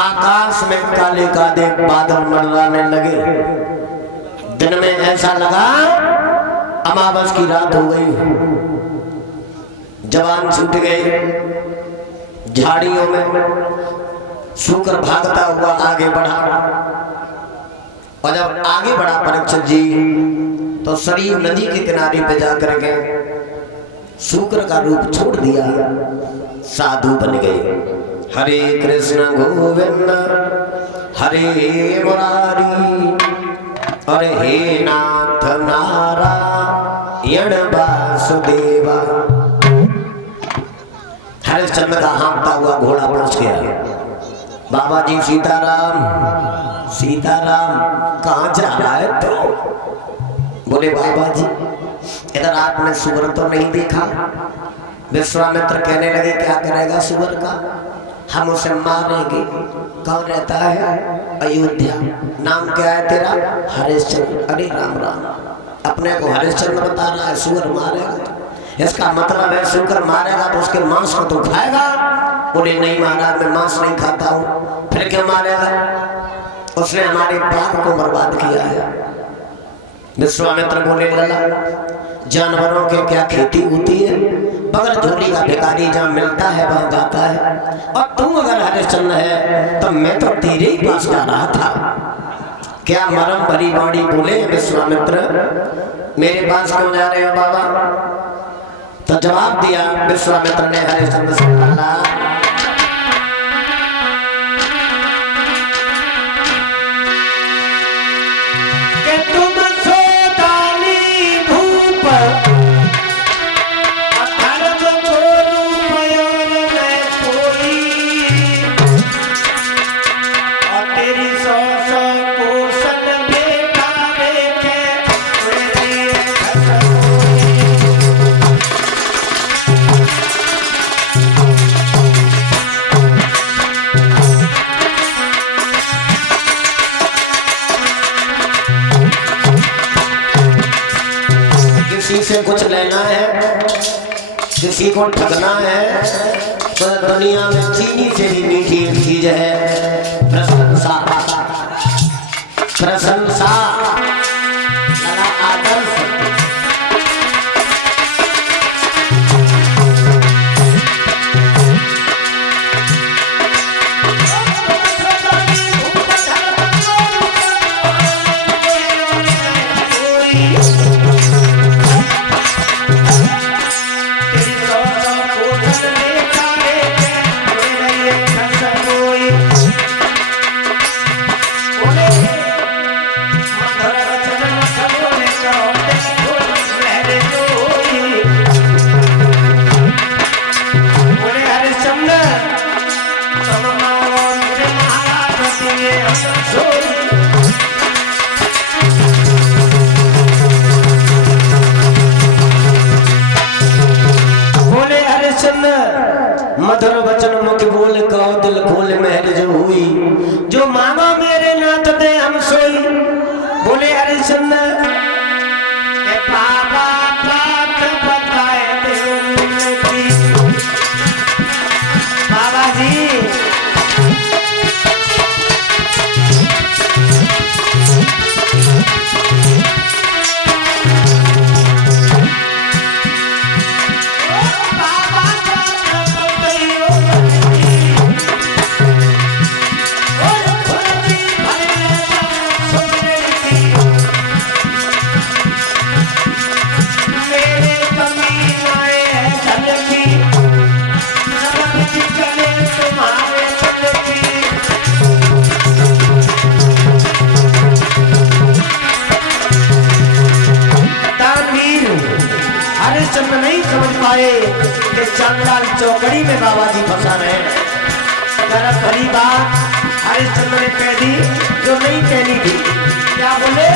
आकाश में काले काले बादल मंडराने लगे। दिन में ऐसा लगा अमावस की रात हो गई। जवान छूट गए। झाड़ियों में सूकर भागता हुआ आगे बढ़ा, और जब आगे बढ़ा परीक्षित जी तो सरयू नदी के किनारे पे जाकर के सूकर का रूप छोड़ दिया, साधु बन गए। हरे कृष्ण गोविंद हरे मुरारी, और हे नाथ नारायण वासुदेवा। हरिश्चंद्र का हाँफता हुआ घोड़ा पहुंच गया। बाबा जी सीताराम सीताराम, कहाँ जा रहा है तो? बोले बाबा जी इधर आपने सुअर तो नहीं देखा? विश्वामित्र कहने लगे क्या करेगा सुअर का? हम उसे मारेंगे। कौन रहता है? अयोध्या। नाम क्या है तेरा? हरिश्चंद्र। अरे राम राम, अपने को हरिश्चंद्र बता रहा है, सुअर मारेगा। इसका मतलब है सुअर मारेगा तो उसके मांस को तो खाएगा। बोले नहीं महाराज, मैं मांस नहीं खाता हूँ। फिर क्यों मारेगा? उसने हमारे बाप को बर्बाद किया है। विश्वामित्र बोले लला, जानवरों के क्या खेती होती है? बगैर झोली का भिखारी जहाँ मिलता है वहां जाता है, और तुम अगर हरिश्चंद्र है तो मैं तो तेरे ही पास जा रहा था। क्या मरम भरी बाणी बोले विश्वामित्र, मेरे पास क्यों जा रहे हो बाबा? तो जवाब दिया विश्वामित्र ने हरिश्चंद्र से, बोला से कुछ लेना है, किसी को ठगना है, तो दुनिया में चीनी से भी मीठी एक चीज है प्रशंसा। प्रशंसा आदर्श। मधुर वचन मुख बोल कहो दिल खोल मेहर जो हुई, जो मामा मेरे नाथ दे हम सोई। बोले हरिश्चंद्र बाबा बात बताए बाबा जी। हरिश्चंद्र नहीं समझ पाए कि चांदाल चौकड़ी में बाबा जी फंसा रहे। जरा भली बात हरिश्चंद्र ने कह दी जो नहीं कहनी थी। क्या बोले?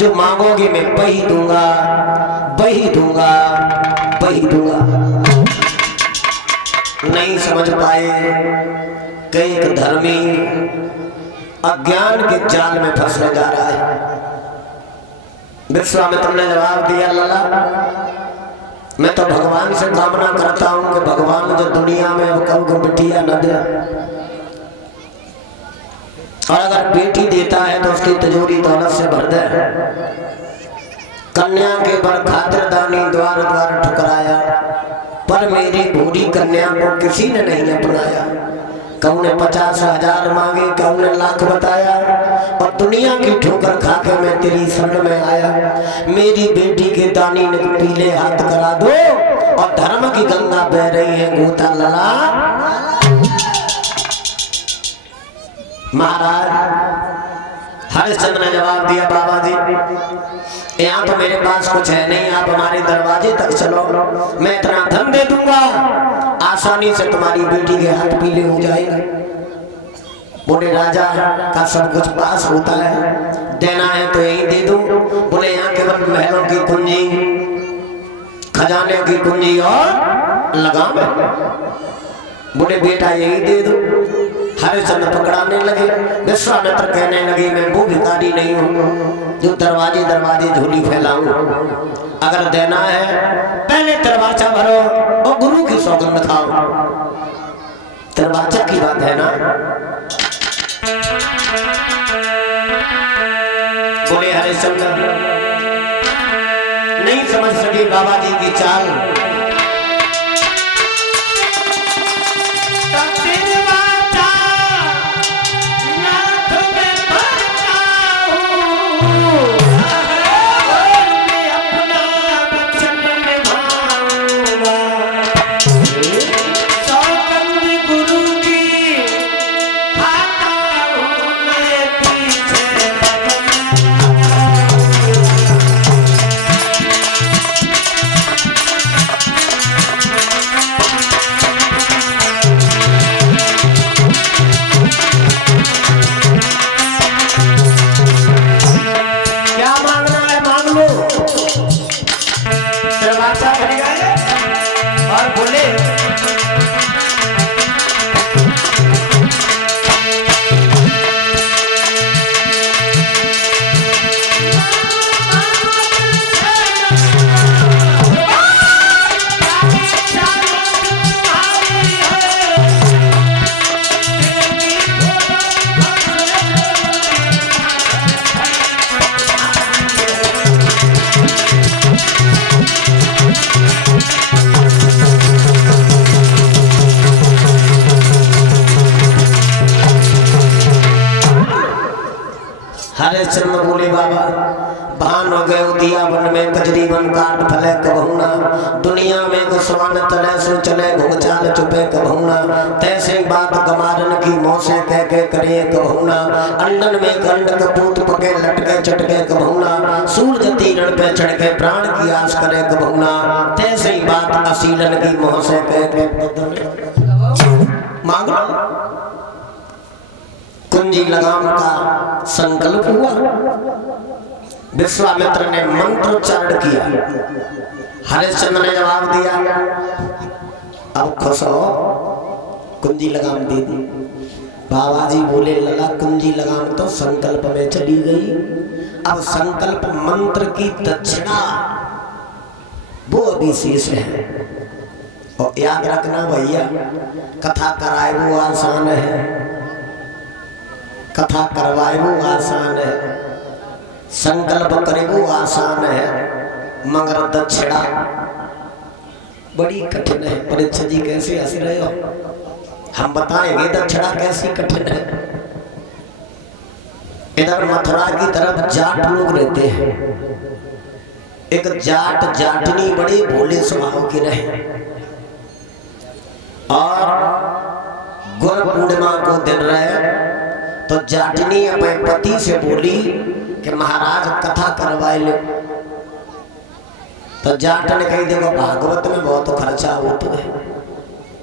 जो मांगोगे मैं वही दूंगा, वही दूंगा, वही दूंगा। नहीं समझ पाए कई एक धर्मी अज्ञान के जाल में फंसने जा रहा है। विश्वामित्र ने जवाब दिया, लला मैं तो भगवान से कामना करता हूं कि भगवान जो दुनिया में कल को बिटिया न दे, और अगर बेटी देता है तो उसकी तिजोरी दौलत से भर दे। कन्या के बर खातिरदानी द्वार द्वार ठुकराया, पर मेरी भूरी कन्या को किसी ने नहीं अपनाया। कहूँ ने 50,000 मांगे, कहूँ ने लाख बताया, और दुनिया की ठोकर खा के मैं तेरी शरण में आया। मेरी बेटी के दानी ने पीले हाथ करा दो, और धर्म की गंगा बह रही है गोता लला। महाराज हरिश्चंद्र ने जवाब दिया, बाबा जी यहाँ तो मेरे पास कुछ है नहीं, आप हमारे दरवाजे तक चलो, मैं इतना धन दे दूंगा आसानी से तुम्हारी बेटी के हाथ पीले हो जाएंगे। बोले राजा का सब कुछ पास होता है, देना है तो यही दे दूं। बोले यहाँ केवल महलों की कुंजी, खजाने की कुंजी और लगाम है। बोले बेटा यही दे दो। हरिश्चंद्र पकड़ाने लगे। विश्वामित्र कहने लगे मैं वो भिखारी नहीं हूँ जो दरवाजे दरवाजे झोली फैलाऊं। अगर देना है पहले दरवाजा भरो और गुरु की सौगंध खाओ। दरवाजा की बात है ना। बोले हरिश्चंद्र नहीं समझ सके बाबा जी की चाल। हरिश्चंद्र बोले बाबा भान हो गए दिया वन में कजरी वन काट फले कबहुना। दुनिया में को समान तले सो चले घुंघचाल चुपे कबहुना। तैसे बात गमारन की मौसे कह के करे कबहुना। अंडन में गंड कपूत पके लटके चटके कबहुना। सूरज तीरण पे चढ़ के प्राण की आस करे कबहुना। तैसे बात असीलन की मौसे कह के मांग कुंजी लगाम का संकल्प हुआ। विश्वामित्र ने मंत्रोच्चारण किया। हरिश्चंद्र ने जवाब दिया अब खुश हो कुंजी लगाम दे दी। बाबा जी बोले लला कुंजी लगाम तो संकल्प में चली गई, अब संकल्प मंत्र की दक्षिणा वो अभी शेष है। और याद रखना भैया कथा कराए वो आसान है, कथा करवाए वो आसान है, संकल्प करे वो आसान है, मगर दक्षिणा बड़ी कठिन है। परीक्षा जी कैसे हंस रहे हो, हम बताएंगे दक्षिणा कैसी कठिन है। इधर मथुरा की तरफ जाट लोग रहते हैं। एक जाट जाटनी बड़े भोले स्वभाव के रहे और गुरु पूर्णिमा को दिन रहे तो जाटनी अपने पति से बोली कि महाराज कथा करवाए लो। तो जाट ने कही देखो भागवत में बहुत खर्चा होता है,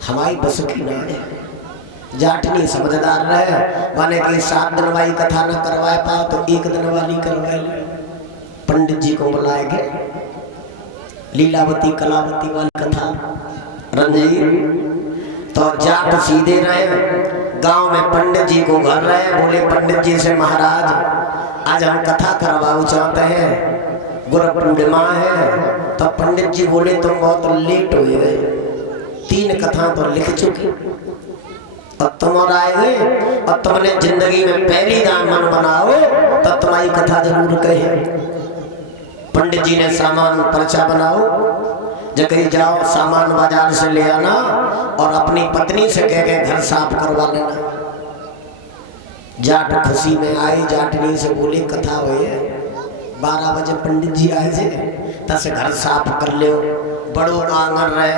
हमारी बस की ना है। जाटनी समझदार रहे माने कि 7 दिन वाली कथा न करवाए पाओ तो 1 दिन वाली करवाए लो। पंडित जी को बुलाए गए। लीलावती कलावती वाली कथा रंजीत। तो जाट सीधे रहे, गांव में पंडित जी को घर रहे। बोले पंडित जी से, महाराज आज हम कथा करवाओ चाहते हैं, गुरु पूर्णिमा है। तो पंडित जी बोले तुम बहुत लेट हो गए, 3 कथा तो लिख चुकी और तुम और आए गए, और तुमने जिंदगी में पहली दान मन बनाओ तो तुम्हारी कथा जरूर कहे। पंडित जी ने सामान पर्चा बनाओ, जगह जाओ सामान बाजार से ले आना और अपनी पत्नी से कह के घर साफ करवा लेना। जाट खुशी में आए, जाटनी से बोली कथा हुई है, 12 बजे पंडित जी आए थे, तब से घर साफ कर लो। बड़ो आंगन रहे,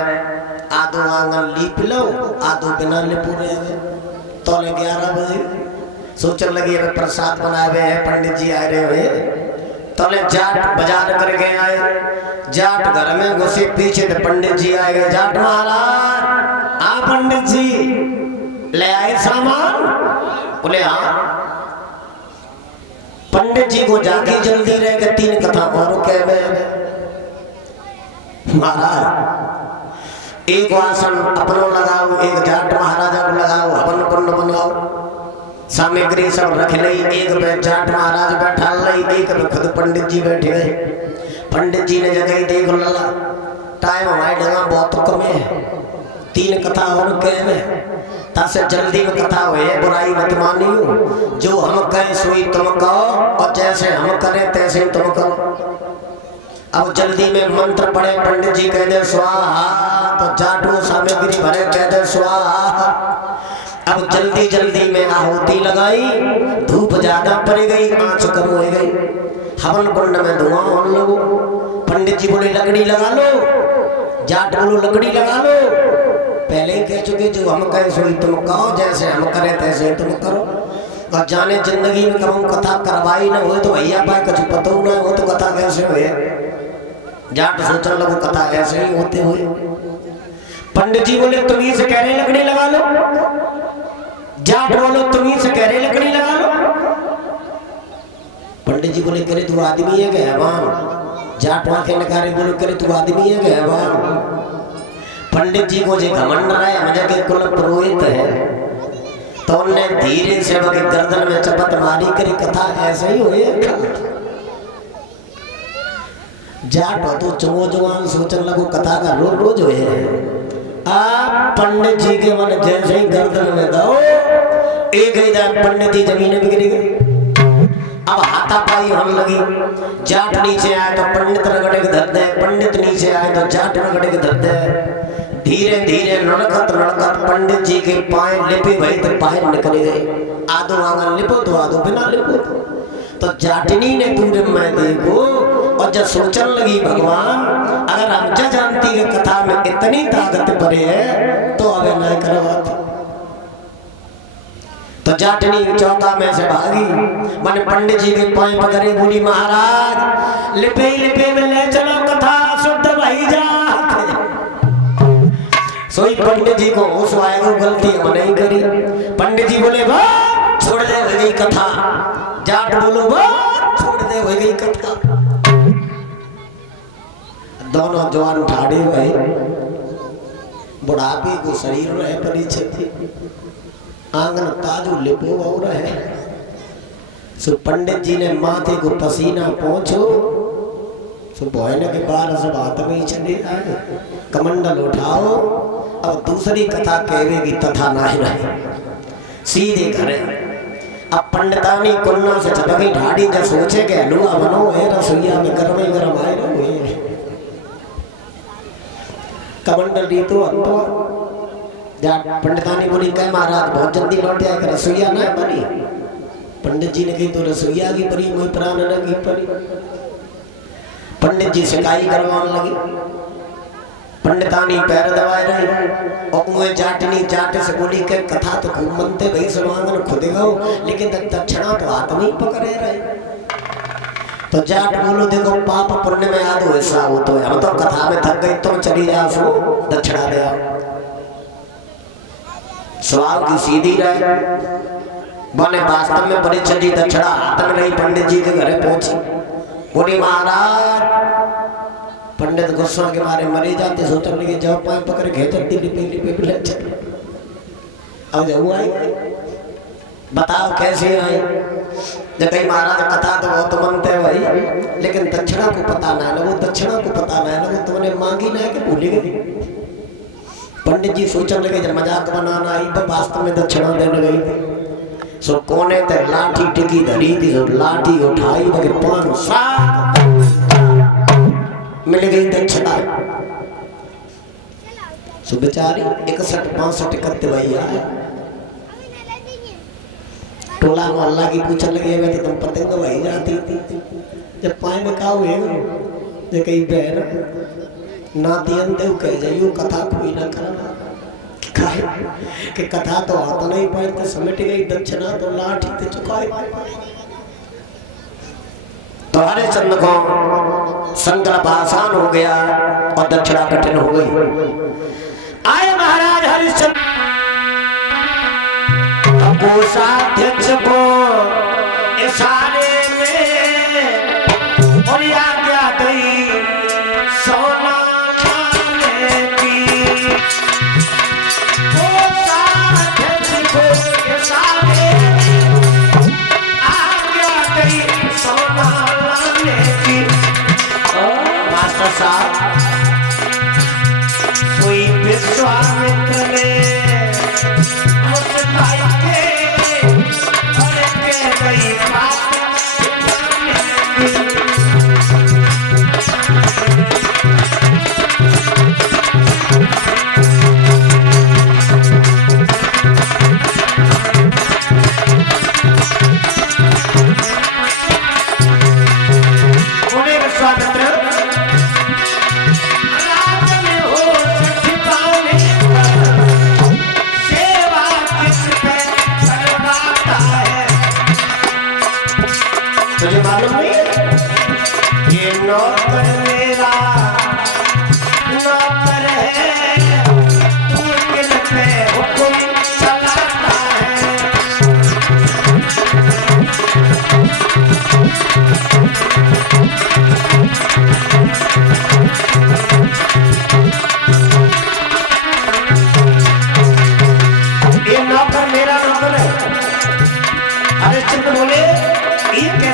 आधो आंगन लीप लो, आधो बिना लिपू रहे। तो 11 बजे सोचने लगी अब प्रसाद बनाए हुए हैं, पंडित जी आए रहे हुए। तोले जाट बाजार करके आए, जाट घर में घुसे, पीछे तो पंडित जी आए गए। जाट महाराज आ पंडित जी ले आए सामान? बोले हाँ। पंडित जी को जाके जल्दी रह गए, 3 कथा और कह गए। महाराज एक आसन अपनो लगाओ, एक जाट महाराजा को लगाओ, हवन कुंड बनाओ, सामग्री सब रख ली। एक पे जाट महाराज बैठा ली, एक पे खुद पंडित जी बैठे गए। पंडित जी ने जगह देख लला, टाइम हमारे जगह बहुत कम है, 3 कथा और कह में, तसे जल्दी में कथा हुए, बुराई मत मानियो। जो हम कहें सोई तुम कहो, और जैसे हम करें तैसे तुम कहो। अब जल्दी में मंत्र पढ़े, पंडित जी कह दे स्वाहा, तो जाटू सामग्री भरे कह दे स्वाहा। अब जल्दी जल्दी में आहुति लगाई, धूप ज्यादा पड़ गई, आंच कम हो गई। हवन कुंड में धुआं होने लगो। पंडित जी बोले लकड़ी लगा लो, जाट बोलो लकड़ी लगा लो। पहले ही कह चुके जो हम कहे सोई तुम कहो, जैसे हम करें तैसे तुम करो। और जाने जिंदगी में कभी कथा करवाई ना हो तो भैया पाए कुछ पता ना हो तो कथा कैसे हुए। जाट सोचने लगो कथा ऐसे ही होते हुए। पंडित जी बोले तुम ही से कह रहे लकड़ी लगा लो, जाट बोलो तुम ही से कह रहे लकड़ी लगा लो। पंडित जी बोले करे तू आदमी है क्या हैवान? जाट आंखें नकारे बोले करे तू आदमी है क्या हैवान? पंडित जी को जो घमंड रहा है मुझे के कुल पुरोहित है, तो उन्होंने धीरे से वह गर्दन में चपत मारी करी कथा ऐसे ही हुई। जाट हो तो चुमो जवान सोचने लगो कथा का रोज रोज हुए। आप पंडित जी के मन जैसे ही गर्दन में दो, एक ही दान पंडित जी जमीन में गिर गई। अब हाथापाई होने लगी, जाट नीचे आए तो पंडित रगड़े के धर दे, पंडित नीचे आए तो जाट रगड़े के धर दे। धीरे धीरे लड़कत लड़कत पंडित जी के पाए लिपे भई तो पाए निकल गए। आधो आंगन लिपो तो आधो बिना लिपो। तो जाटनी ने दूर में देखो और जब सोचने लगी भगवान अगर हम जानती है कथा में इतनी ताकत पड़े है तो अब न करवाते। तो जाटनी चौका में से भागी, मैंने पंडित जी के पाए पकड़े, बोली महाराज लिपे लिपे में ले चलो कथा शुद्ध भाई जा। सोई पंडित जी को होश आएगा, गलती हम नहीं करी। पंडित जी बोले वाह छोड़ दे हो गई कथा, जाट बोलो वाह छोड़ दे हो गई कथा। दोनों जवान ठाड़े हुए, बुढ़ापे को शरीर रहे परिचित, आंगन ताजू लिपो और है। सो पंडित जी ने माथे को पसीना पहुंचो, सो बोहने के बाद सब हाथ में ही चले आए, कमंडल उठाओ। अब दूसरी कथा कहेगी तथा ना ही रहे, सीधे घरे। अब पंडितानी कुन्ना से चपकी ढाड़ी जब सोचे के हलवा बनो है रसोईया में गर्म ही गर्म आए रहो। कमंडल दी तो अंतो पंडितानी बोली कह महाराज बहुत जल्दी लौट आए, रसोईया ना बनी। पंडित जी ने कही तो रसोईया की परी मोई प्राण न की परी। पंडित जी सिकाई करवाने लगी, पंडितानी पैर दबाए रही और मुझे जाटनी जाट से बोली के कथा तो खूब मनते भाई सुनांगन खुद गो, लेकिन दक्षिणा तो हाथ में पकड़े रहे। तो जाट बोलो देखो पाप पुण्य में याद हो ऐसा हो तो हम तो कथा में थक गई, तुम चली जाओ सो दक्षिणा दे आओ। सवाल की सीधी रहे, बने वास्तव में परिचय जी दक्षिणा हाथ में रही, पंडित जी के घरे पहुंची। बोले महाराज पंडित गुस्सा के मारे मरे जाते सोचने लगे जाओ पाए पकड़ घेचती लिपे अब जाऊ आई बताओ कैसे आए। जब कहीं महाराज कथा तो बहुत मनते हैं भाई, लेकिन दक्षिणा को पता ना है ना, वो दक्षिणा को पता ना है ना, वो तुमने मांगी ना है कि भूल गए। पंडित जी सोचने लगे जब मजाक बनाना आई तो वास्तव में दक्षिणा देने गई थी। सो कोने ते लाठी टिकी धरी थी, सो लाठी उठाई बगे 5 मिल गई दक्षिणा। सो बेचारी 61-62 करते भैया टोला मोहल्ला की पूछने लगे मैं तो तुम पतंग वही जाती थी जब पाए में का हुए जे कई बहन नातियन देव कह जाइयो कथा कोई ना करना कि कथा तो हाथ नहीं पाए तो समेट गई दक्षिणा तो लाठी ते चुकाए। तो हरिश्चंद्र को संकल्प आसान हो गया और दक्षिणा कठिन हो गई। आए महाराज हरिश्चंद्र कोषाध्यक्ष को इशारे में और आज्ञा दी सोना लाने की। कोषाध्यक्ष को इशारे में आज्ञा दी सोना लाने की। मास्टर साहब कोई विश्वामित्र ने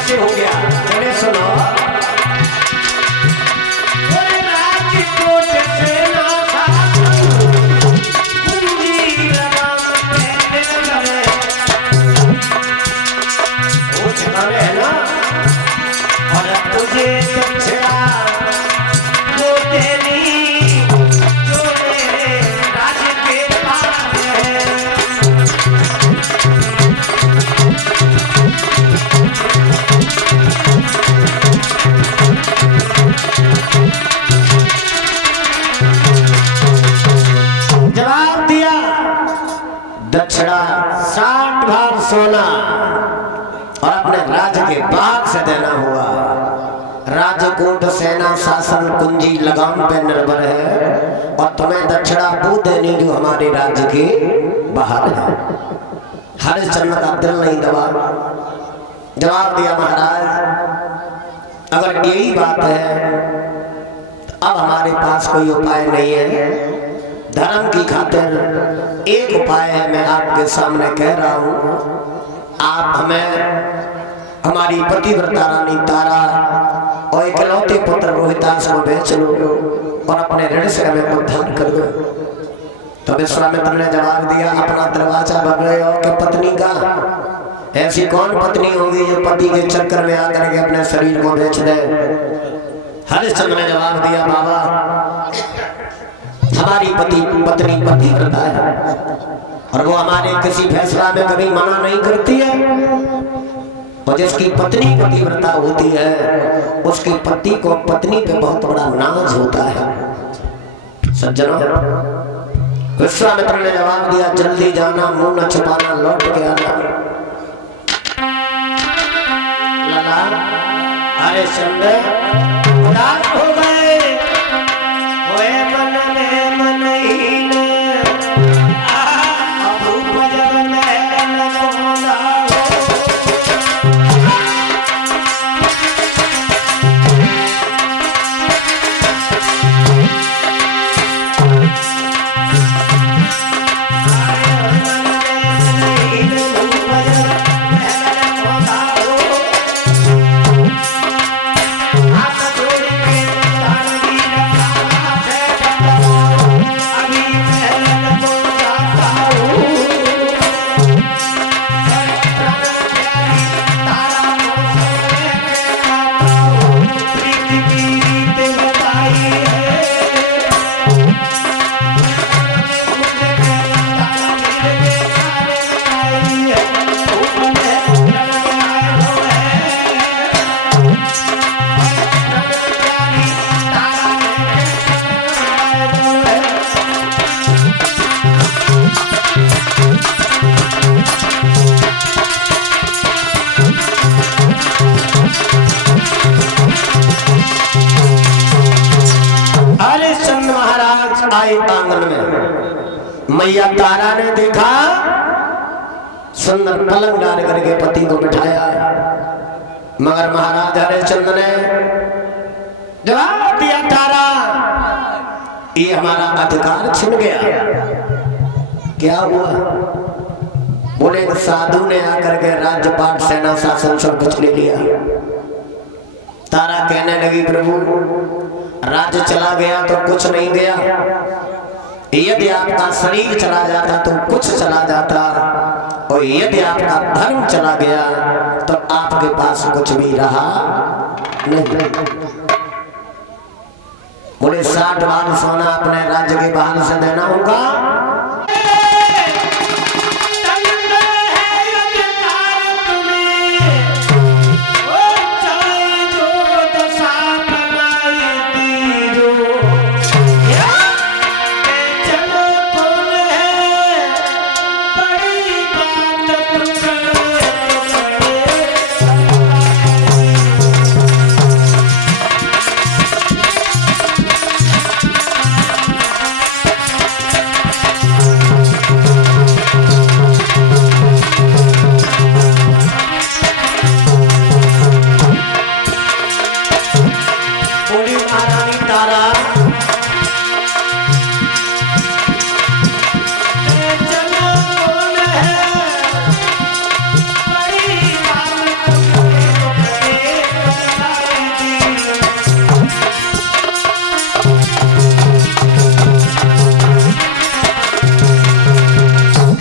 हो गया। मैंने सुना है ना और तुझे दक्षिणा वो तेरी जो मेरे राज के पास है। जवाब दिया दक्षिणा 60 भार सोना और अपने राज्य के बाग से देना हुआ। राजकोट सेना शासन कुंजी लगाम पे निर्भर है और तुम्हें दक्षिणा वो देनी जो हमारे राज्य के बाहर है। हरिश्चंद्र का दिल नहीं दबा, जवाब दिया महाराज अगर यही बात है तो अब हमारे पास कोई उपाय नहीं है। धर्म की खातिर एक उपाय है, मैं आपके सामने कह रहा हूं। आप हमें हमारी पतिव्रता रानी तारा और इकलौते पुत्र रोहितास को बेच लो और अपने ऋण से हमें उद्धार कर दो। तो विश्वामित्र ने जवाब दिया अपना दरवाजा भर और के पत्नी का ऐसी कौन पत्नी होगी जो पति के चक्कर में आकर के अपने शरीर को बेच दे। हरिश्चंद्र ने जवाब दिया बाबा हमारी पत्नी पतिव्रता है और वो हमारे किसी फैसला में कभी मना नहीं करती है। और जिसकी पत्नी पतिव्रता होती है उसके पति को पत्नी पे बहुत बड़ा नाज होता है। सज्जनों विश्वामित्र ने जवाब दिया जल्दी जाना, मुंह न छुपाना, लौट के आना। लला हरिश्चंद्र उदास हो गए, होए मन में मनहीन, अभूप जब नैन मोला हो। महाराज आए आंगन में। मैया तारा ने देखा, सुंदर पलंग डाल करके पति को बिठाया, मगर महाराज हरिश्चंद्र ने जवाब दिया, तारा ये हमारा अधिकार छिन गया। क्या हुआ? बोले साधु ने आकर के राज्यपाट सेना शासन सब कुछ ले लिया। तारा कहने लगी, प्रभु राज्य चला गया तो कुछ नहीं गया, यदि आपका शरीर चला जाता तो कुछ चला जाता, और यदि आपका धर्म चला गया तो आपके पास कुछ भी रहा नहीं। बोले 60 बार सोना अपने राज्य के बाहर से देना होगा।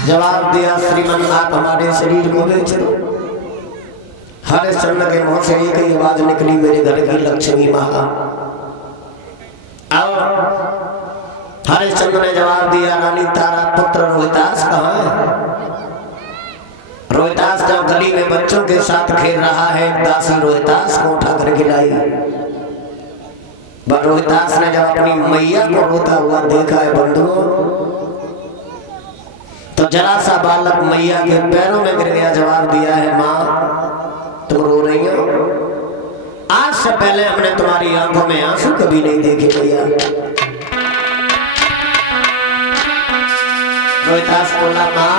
जवाब दिया, श्रीमन आप हमारे शरीर को बेच लो। हरिश्चंद्र के मुंह से एक ही आवाज निकली, मेरे घर की लक्ष्मी माँ। हरिश्चंद्र ने जवाब दिया, रानी तारा पुत्र रोहितास कहाँ है? रोहितास जब गली में बच्चों के साथ खेल रहा है, दासी रोहितास को उठा कर गिलाई। रोहितास ने जब अपनी मैया को रोता हुआ देखा है बंधुओं, तो जरा सा बालक मैया के पैरों में गिर गया। जवाब दिया है, माँ तुम रो रही हो? आज से पहले हमने तुम्हारी आंखों में आंसू कभी नहीं देखे मैया। रोहितास बोला, माँ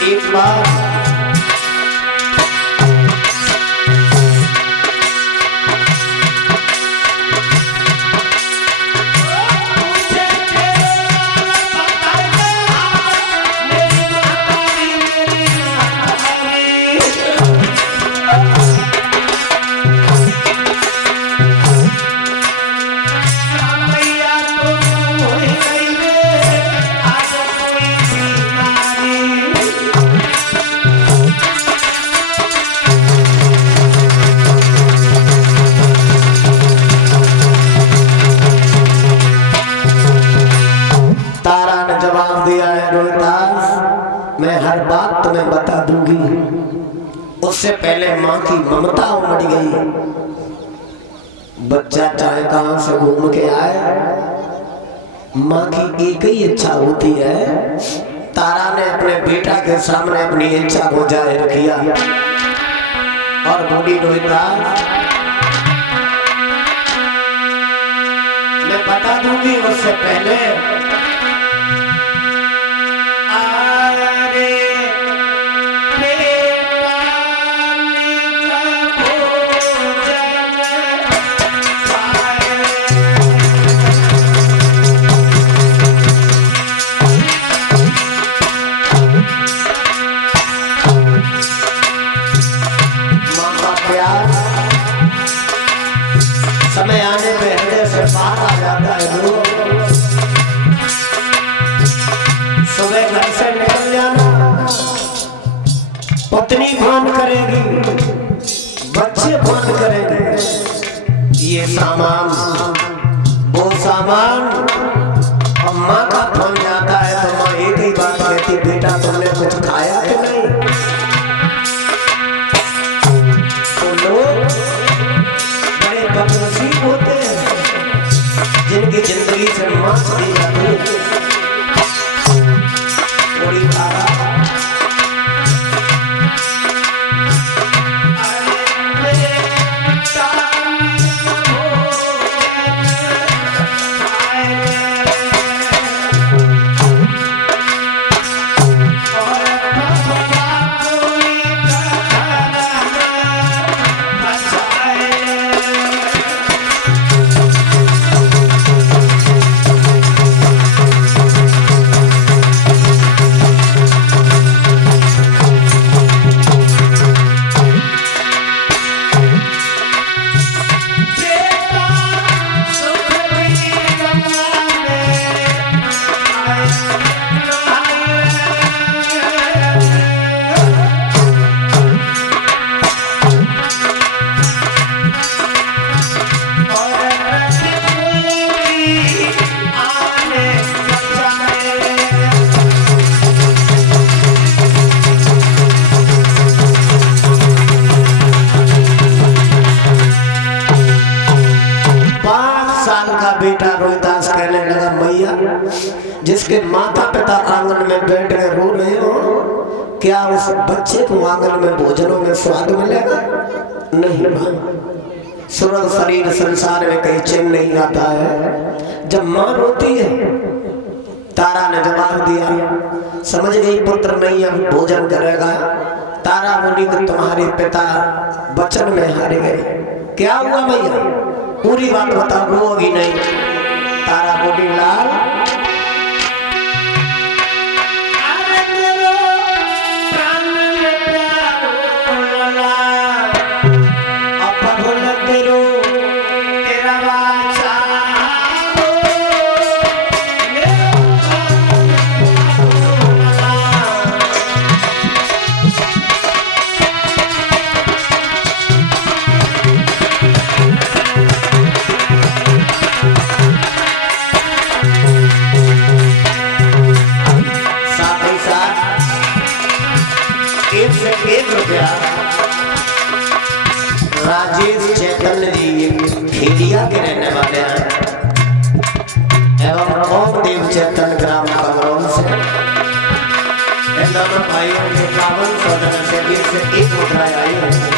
एक बार हर बात तुम्हें बता दूंगी, उससे पहले माँ की ममता उमड़ गई। बच्चा चाहे कहां से घूम के आए, माँ की एक ही इच्छा होती है। तारा ने अपने बेटा के सामने अपनी इच्छा को जाहिर किया और बोली, रोहितास मैं बता दूंगी, उससे पहले समय आने पे हृदय से बाहर आ जाता है। गुरु सुबह घर से निकल जाना, पत्नी फोन करेगी, बच्चे फोन करेंगे, ये ये सामान वो सामान अम्मा का फोन जाता है तो माँ एक ही बात कहती, बेटा तुमने कुछ खाया कि नहीं। तो लोग बड़े बदनसीब होते हैं जिनकी जिंदगी से माँ चली जाती है। थोड़ी धारा बेटा रोहिदास कहने लगा, मैया जिसके माता पिता आंगन में बैठ कर रो रहे हो, क्या उस बच्चे को आंगन में भोजनों में स्वाद मिलेगा? नहीं मां, स्वर्ग शरीर संसार में कहीं चैन नहीं आता है जब मां रोती है। तारा ने जवाब दिया, समझ गई पुत्र नहीं अब भोजन करेगा। तारा बोली कि तुम्हारे पिता वचन में हार गए। क्या हुआ भैया, पूरी बात बताओ, रोगी नहीं। तारा बोली, लाल राजेश चैतन्य जी खेलिया के रहने वाले हैं एवं ओम देव चैतन्य ग्राम कमरौल से। इन दोनों भाइयों के 51 से एक मुद्राएं आई है।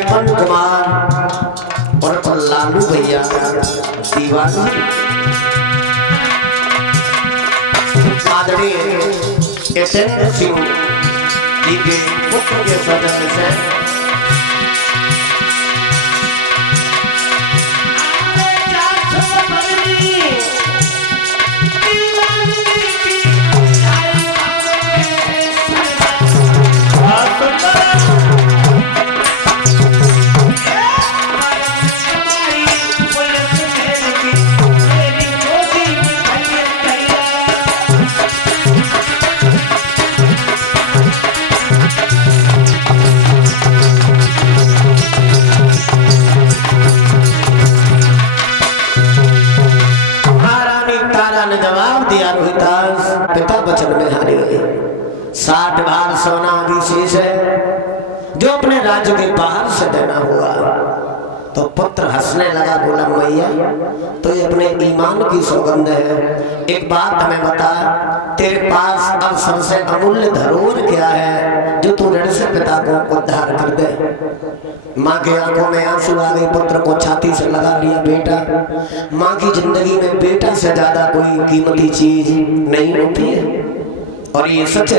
विपिन कुमार और लालू भैया दीवान जी, आदरणीय एटेंड सिंह जी के पुत्र के सौजन्य से पिता वचन में हारे 60 भार सोना विशेष है जो अपने राज्य के बाहर से देना हुआ। तो पुत्र हंसने लगा, बोला मैया तो ये अपने ईमान की सौगंध है, एक बात हमें बता, तेरे पास अब सबसे अमूल्य धरोहर क्या है जो तू ऋण से पिता को उद्धार कर दे। माँ के आंखों में आंसू आ गए, पुत्र को छाती से लगा लिया। बेटा, माँ की जिंदगी में बेटा से ज्यादा कोई कीमती चीज नहीं होती है और ये सच है।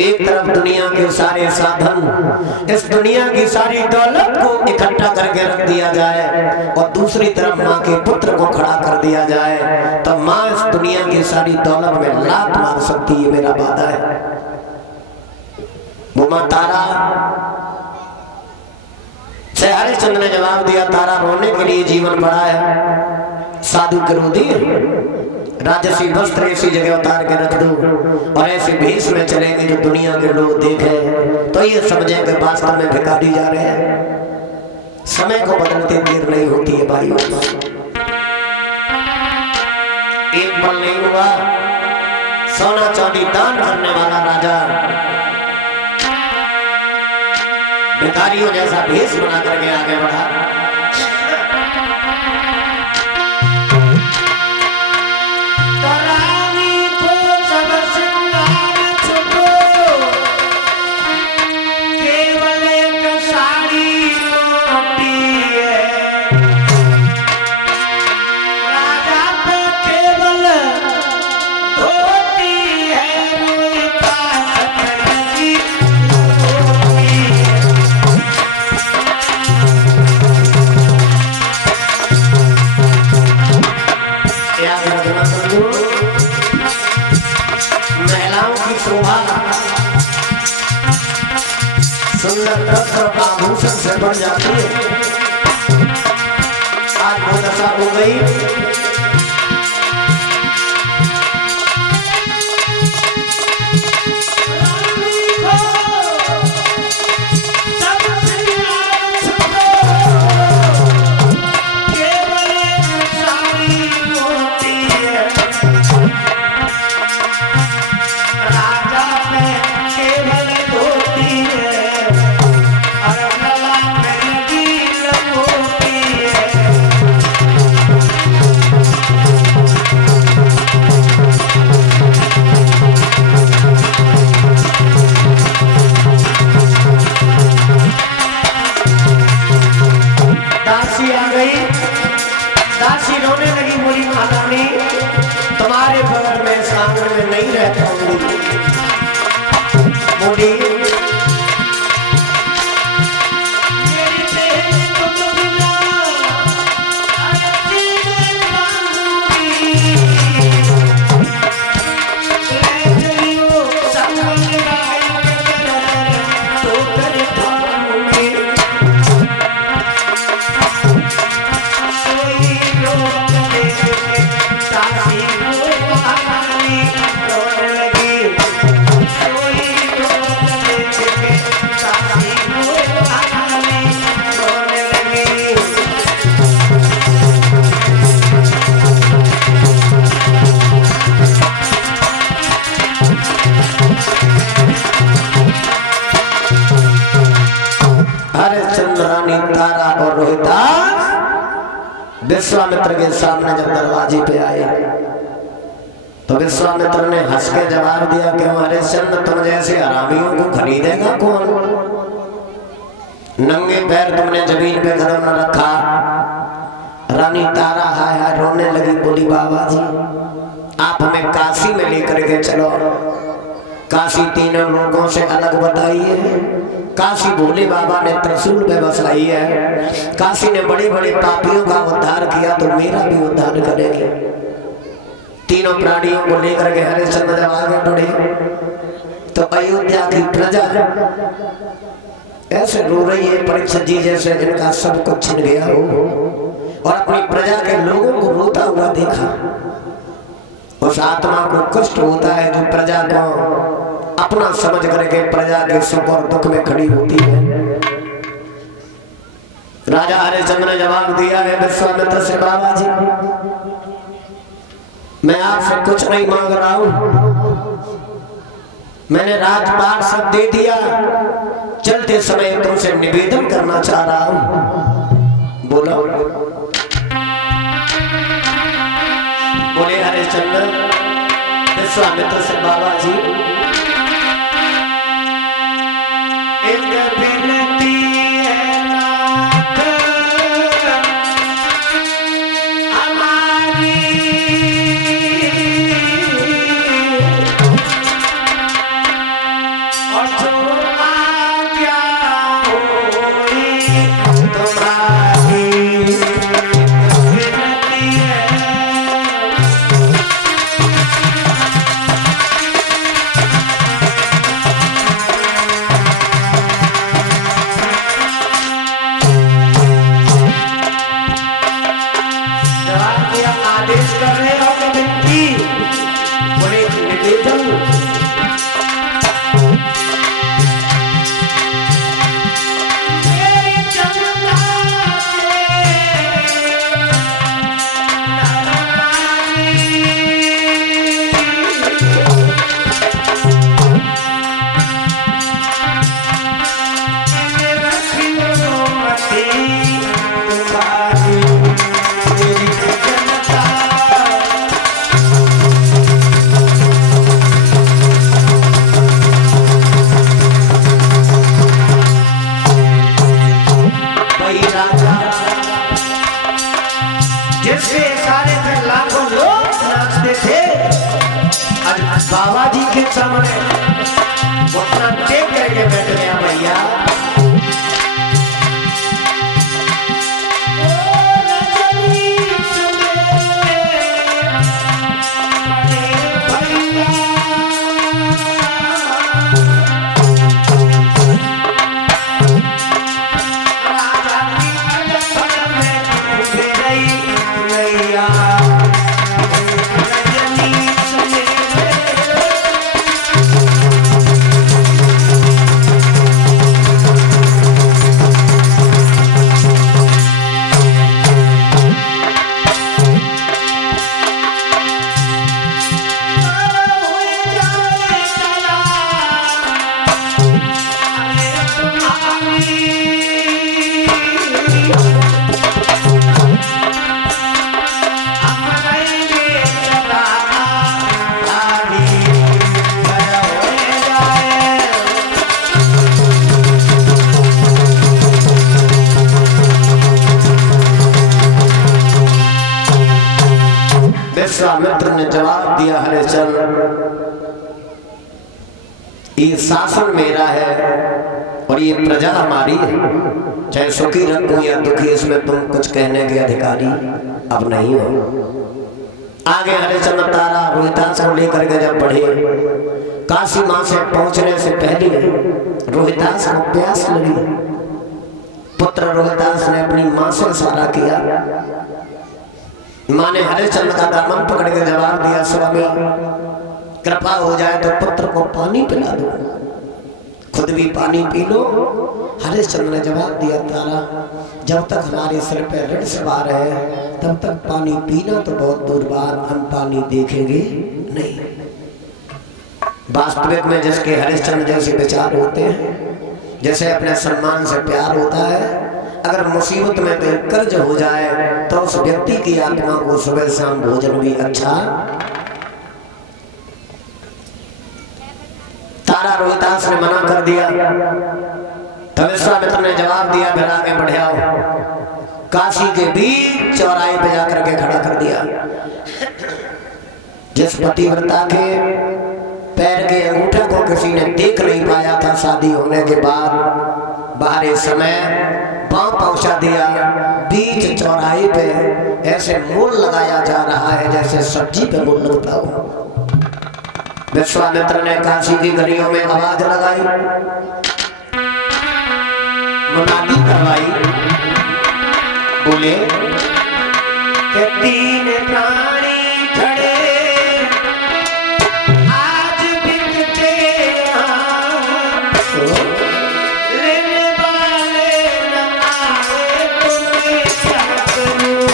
एक तरफ दुनिया के सारे साधन, इस दुनिया की सारी दौलत को इकट्ठा करके रख दिया जाए और दूसरी तरफ माँ के पुत्र को खड़ा कर दिया जाए तो माँ इस दुनिया की सारी दौलत में लात मार सकती है, मेरा वादा है। वो माँ तारा से हरिश्चंद्र ने जवाब दिया, तारा रोने के लिए जीवन बढ़ाया, साधु करो दिए, राजसी वस्त्र ऐसी जगह उतार के रख दो और ऐसे भेष में चलेंगे जो दुनिया के लोग देखे तो ये समझे कि वास्तव में भिखारी जा रहे हैं। समय को बदलते देर नहीं होती है भाई। एक पल नहीं हुआ, सोना चांदी दान करने वाला राजा भिखारियों जैसा भेष बना करके आगे बढ़ा। महिलाओं की शोभा सुंदर वस्त्र आभूषण से बढ़ जाती है। आज वो दशा हो गई। दासी रोने लगी, बोली महारानी तुम्हारे बगल में सामने में नहीं रहता हूँ। बोली तारा और रोहितास विश्वामित्र के सामने जब दरवाजे पे आए तो विश्वामित्र ने हंस के जवाब दिया, क्यों हरिश्चंद्र तुम जैसे हरामियों को खरीदेगा कौन? नंगे पैर तुमने जमीन पे कदम न रखा। रानी तारा हाय हाय रोने लगी, बोली बाबा जी आप हमें काशी में लेकर के चलो। काशी तीनों लोगों से अलग बताइए। काशी भोले बाबा ने त्रिशूल में बसाई है। काशी ने बड़े बड़े पापियों का उद्धार किया, तो मेरा भी उद्धार करेगी। तीनों प्राणियों को लेकर के हरिश्चंद्र जब आगे बढ़े तो अयोध्या की प्रजा ऐसे रो रही है, परीक्षित जी जैसे जिनका सब कुछ छिन गया हो, और अपनी प्रजा के लोगों को रोता हुआ देखा। उस आत्मा को कष्ट होता है जो प्रजा को अपना समझ करके प्रजा के सुख और दुख में खड़ी होती है। राजा हरिश्चंद्र ने जवाब दिया है विश्वामित्र से, बाबा जी मैं आपसे कुछ नहीं मांग रहा हूं, मैंने राजपाट सब दे दिया, चलते समय तुमसे निवेदन करना चाह रहा हूं। बोलो। बोले हरिश्चंद्र विश्वामित्र से, बाबा जी एक विनती है नाथ हमारी, और जो आज्ञा होई तुम्हारी विनती है। आदेश कर रहे हो कि विनती, बोले निवेदन। बाबा जी के सामने घुटना टेक करके बैठ गया भैया। विश्वामित्र ने जवाब दिया, हरिश्चंद्र ये शासन मेरा है और ये प्रजा हमारी है, चाहे सुखी रखूं या दुखी, इसमें तुम कुछ कहने के अधिकारी अब नहीं हो। आगे हरिश्चंद्र तारा रोहितास को लेकर के जब बढ़े, काशी मां से पहुंचने से पहले रोहितास को प्यास लगी। पुत्र रोहितास ने अपनी मां से इशारा किया। मां ने हरिश्चंद्र का दामन पकड़ के जवाब दिया, स्वामी कृपा हो जाए तो पुत्र को पानी पिला दो, खुद भी पानी पी लो। हरिश्चंद्र ने जवाब दिया, तारा जब तक हमारे सिर पर ऋण सवार है तब तक पानी पीना तो बहुत दूर बाद, हम पानी देखेंगे नहीं। वास्तविक में जिसके हरिश्चंद्र जैसे विचार होते हैं, जैसे अपने सम्मान से प्यार होता है, अगर मुसीबत में कोई कर्ज हो जाए तो उस व्यक्ति की आत्मा को सुबह शाम भोजन भी अच्छा। तारा रोहितास ने मना कर दिया। तब विश्वामित्र ने जवाब दिया, फिर आगे बढ़े आओ। काशी के बीच चौराहे पे जाकर के खड़ा कर दिया। जिस पतिव्रता के पैर के अंगूठे को किसी ने देख नहीं पाया था, शादी होने के बाद बाहर इस समय पांव पहुंचा दिया। बीच चौराहे पे ऐसे मोल लगाया जा रहा है जैसे सब्जी पे मोल लगता हो। विश्वामित्र ने काशी की गलियों में आवाज लगाई, मुनादी करवाई, बोले कि तीन प्राणी खड़े आज बिकते लेने वाले न आए तो मैं क्या करूं।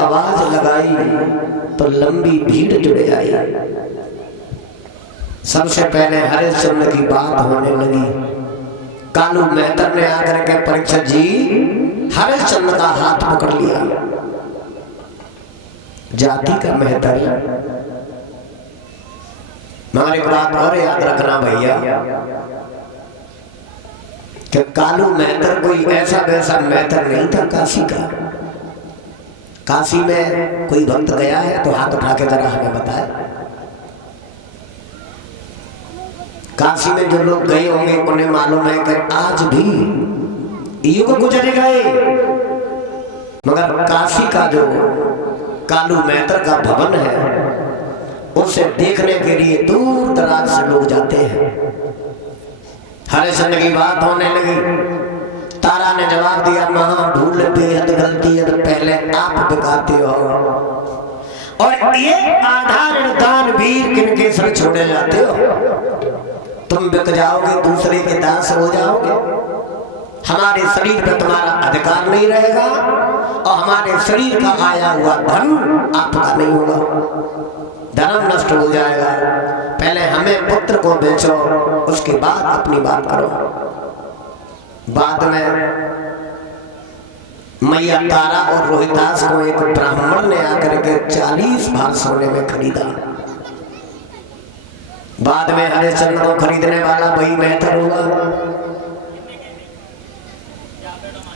आवाज लगाई तो लंबी भीड़ जुड़ आई। सबसे पहले हरिश्चंद्र की बात होने लगी। कालू मेहतर ने आकर के परीक्षित जी हरिश्चंद्र का हाथ पकड़ लिया। जाति का मेहतर, मगर एक बात और याद रखना भैया कि कालू मेहतर कोई ऐसा वैसा मेहतर नहीं था काशी का। काशी में कोई भक्त गया है तो हाथ उठा के जरा हमें बताए। काशी में जो लोग गए होंगे उन्हें मालूम है कि आज भी युग गुजर गए, मगर काशी का जो कालू मेहतर का भवन है उसे देखने के लिए दूर दराज से लोग जाते हैं। हरिश्चंद्र की बात होने लगी। तारा ने जवाब दिया, महा भूल बेहद गलती है तो पहले आप बिकाते हो, और ये आधार दान वीर किनके सर छोड़े जाते हो। तुम बिक जाओगे, दूसरे के दास हो जाओगे, हमारे शरीर पे तुम्हारा अधिकार नहीं रहेगा और हमारे शरीर का आया हुआ धन आपका नहीं होगा, धर्म नष्ट हो जाएगा। पहले हमें पुत्र को बेचो, उसके बाद अपनी बात करो। बाद में मैया तारा और रोहितास को एक ब्राह्मण ने आकर के 40 भार सोने में खरीदा। बाद में हरिश्चंद्र को खरीदने वाला वही मेहतर हुआ,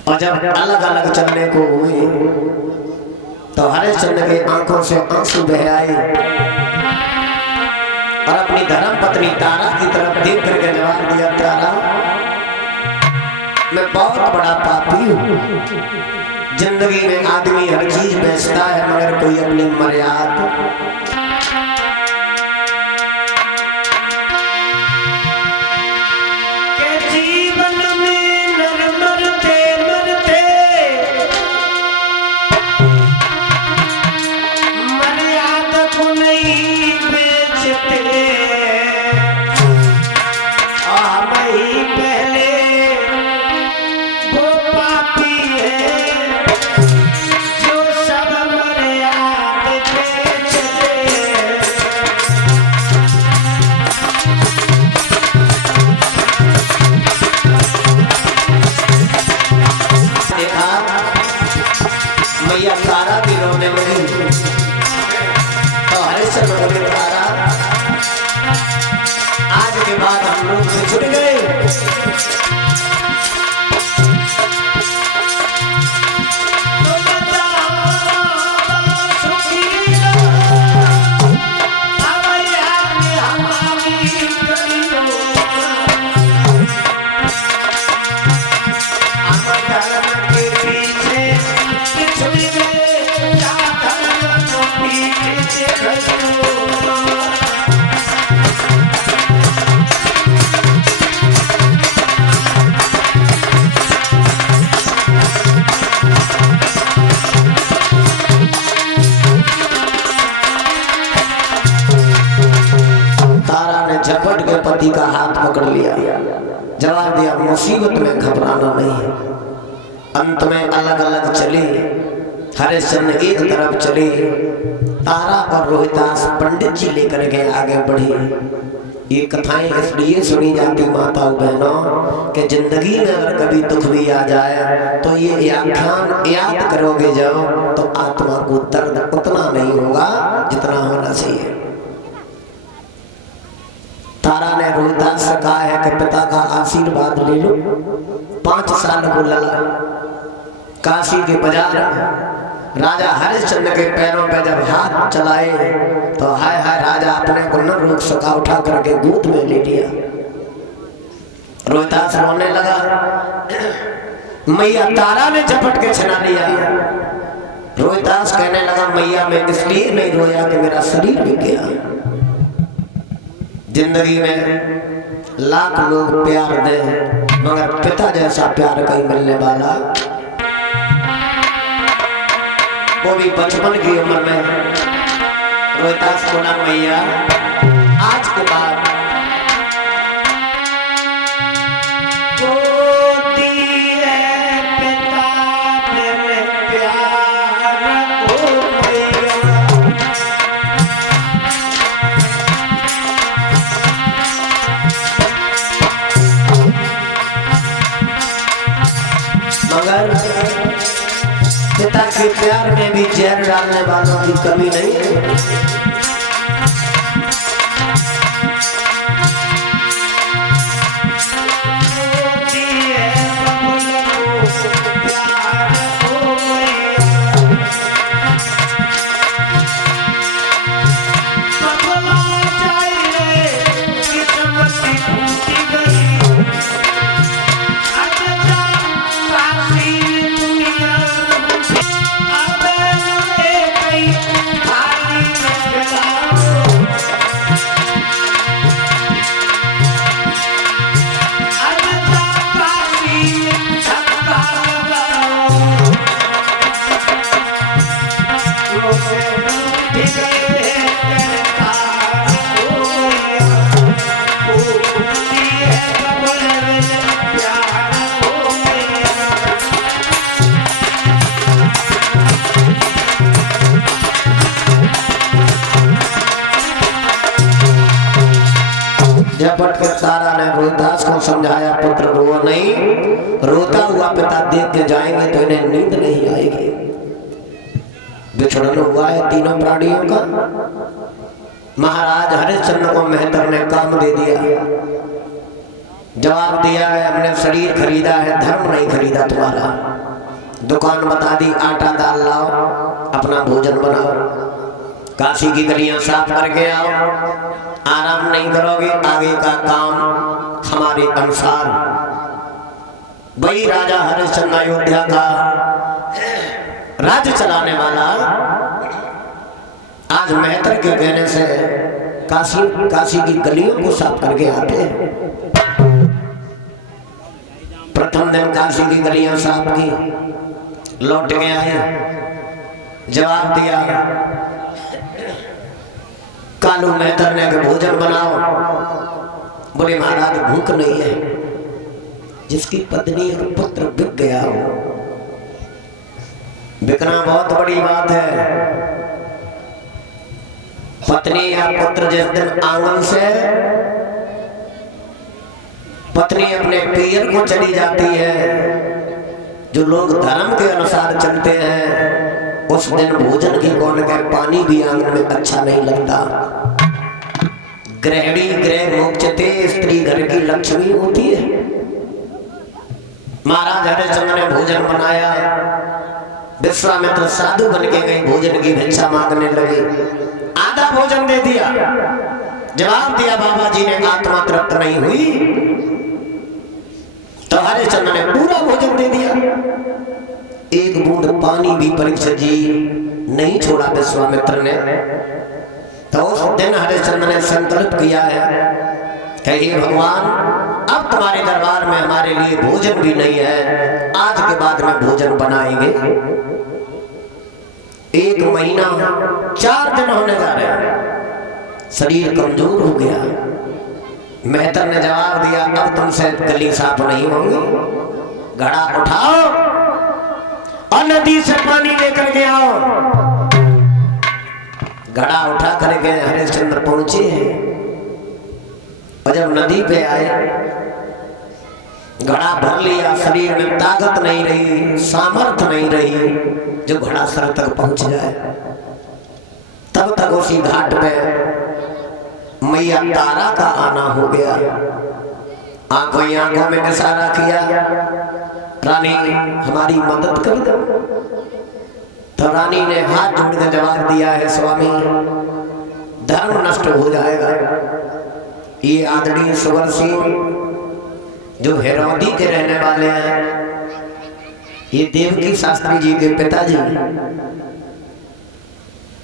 और जब अलग अलग चलने को हुए तो हरिश्चंद्र के आंखों से आंसू बह आए और अपनी धर्म पत्नी तारा की तरफ देख करके जवाब दिया, तारा मैं बहुत बड़ा पापी हूँ। जिंदगी में आदमी हर चीज बेचता है मगर कोई अपनी मर्यादा। के जीवन में नर मरते मरते मर्यादा को नहीं बेचते। मैया तारा भी रोने लगी तो हरिश्चंद्र बोले, तारा आज के बाद हम लोग से छुट गए। तो झपट के पति का हाथ पकड़ लिया, जवाब दिया मुसीबत में घबराना नहीं है। अंत में अलग अलग चले, हरिश्चंद्र एक तरफ चले, तारा और रोहितास पंडित जी लेकर के आगे बढ़े। ये कथाएं इसलिए सुनी जाती माताओं बहनों कि जिंदगी में अगर कभी दुख भी आ जाए तो ये आख्यान याद करोगे जब, तो आत्मा को दर्द उतना नहीं होगा जितना होना चाहिए। तारा ने रोहितास से कहा है कि पिता का आशीर्वाद ले लो। 5 साल को लला काशी के बाजार में राजा हरिश्चंद्र के पैरों पे जब हाथ चलाए तो हाय हाय राजा अपने को न रोक सका, उठा करके गोद में ले लिया। रोहितास रोने लगा, मैया तारा ने झपट के छिना लिया। रोहितास कहने लगा मैया मैं इसलिए नहीं रोया कि मेरा शरीर बिक गया। जिंदगी में लाख लोग प्यार दे मगर पिता जैसा प्यार कहीं मिलने वाला, वो भी बचपन की उम्र में। रोहितास बोला मैया आज के बाद मगर पिता के प्यार में भी जहर डालने वालों की कमी नहीं है। झपट के तारा ने रोहितास को समझाया पुत्र रो नहीं, रोता हुआ पिता देख के जाएंगे तो इन्हें नींद नहीं आएगी। बिछड़न हुआ है तीनों प्राणियों का। महाराज हरिश्चंद्र को मेहतर ने काम दे दिया, जवाब दिया है हमने शरीर खरीदा है, धर्म नहीं खरीदा तुम्हारा। दुकान बता दी, आटा दाल लाओ, अपना भोजन बनाओ, काशी की गलियां साफ करके आओ। आराम नहीं करोगे, आगे का काम हमारे अनुसार। वही राजा हरिश्चंद्र अयोध्या का राज्य चलाने वाला आज मेहतर के कहने से काशी की गलियों को साफ करके आते हैं। प्रथम दिन काशी की गलियां साफ की, लौट के आए, जवाब दिया कालू मेहतर ने भोजन बनाओ। बोले महाराज भूख नहीं है। जिसकी पत्नी और पुत्र बिक गया हो, बिकना बहुत बड़ी बात है। पत्नी या पुत्र जिस दिन आंगन से पत्नी अपने पियर को चली जाती है, जो लोग धर्म के अनुसार चलते हैं, उस दिन भोजन की कौन कहे, पानी भी आंगन में अच्छा नहीं लगता। गृहिणी गृह मोक्षते, स्त्री घर की लक्ष्मी होती है। महाराज हरिश्चंद्र ने भोजन बनाया, विश्वामित्र साधु बन के गए, भोजन की भिक्षा मांगने लगे, आधा भोजन दे दिया। जवाब दिया बाबा जी ने आत्मा तृप्त नहीं हुई, तो हरिश्चंद्र ने पूरा भोजन दे दिया। एक बूंद पानी भी परीक्षित जी नहीं छोड़ा विश्वामित्र ने। तो उस दिन हरिश्चंद्र ने संकल्प किया है कि हे भगवान, अब तुम्हारे दरबार में हमारे लिए भोजन भी नहीं है, आज के बाद में भोजन बनाएंगे। 1 महीना 4 दिन होने जा रहे हैं, शरीर कमजोर हो गया, मेहतर ने जवाब दिया, अब तुमसे गली साफ नहीं होगी, घड़ा उठाओ और नदी से पानी लेकर के आओ। घड़ा उठा करके हरिश्चंद्र पहुंचे और जब नदी पे आए, घड़ा भर लिया, शरीर में ताकत नहीं रही, सामर्थ्य नहीं रही जो घड़ा सर तक पहुंच जाए। तब तक उसी घाट पे मैया तारा का आना हो गया। आंखों ही आंखों में इशारा किया, रानी हमारी मदद कर दो। तो रानी ने हाथ जोड़कर जवाब दिया है, स्वामी धर्म नष्ट हो जाएगा। ये आदरणीय सुवर सिंह जो हेरोदी के रहने वाले हैं, ये देवकी शास्त्री जी के पिताजी,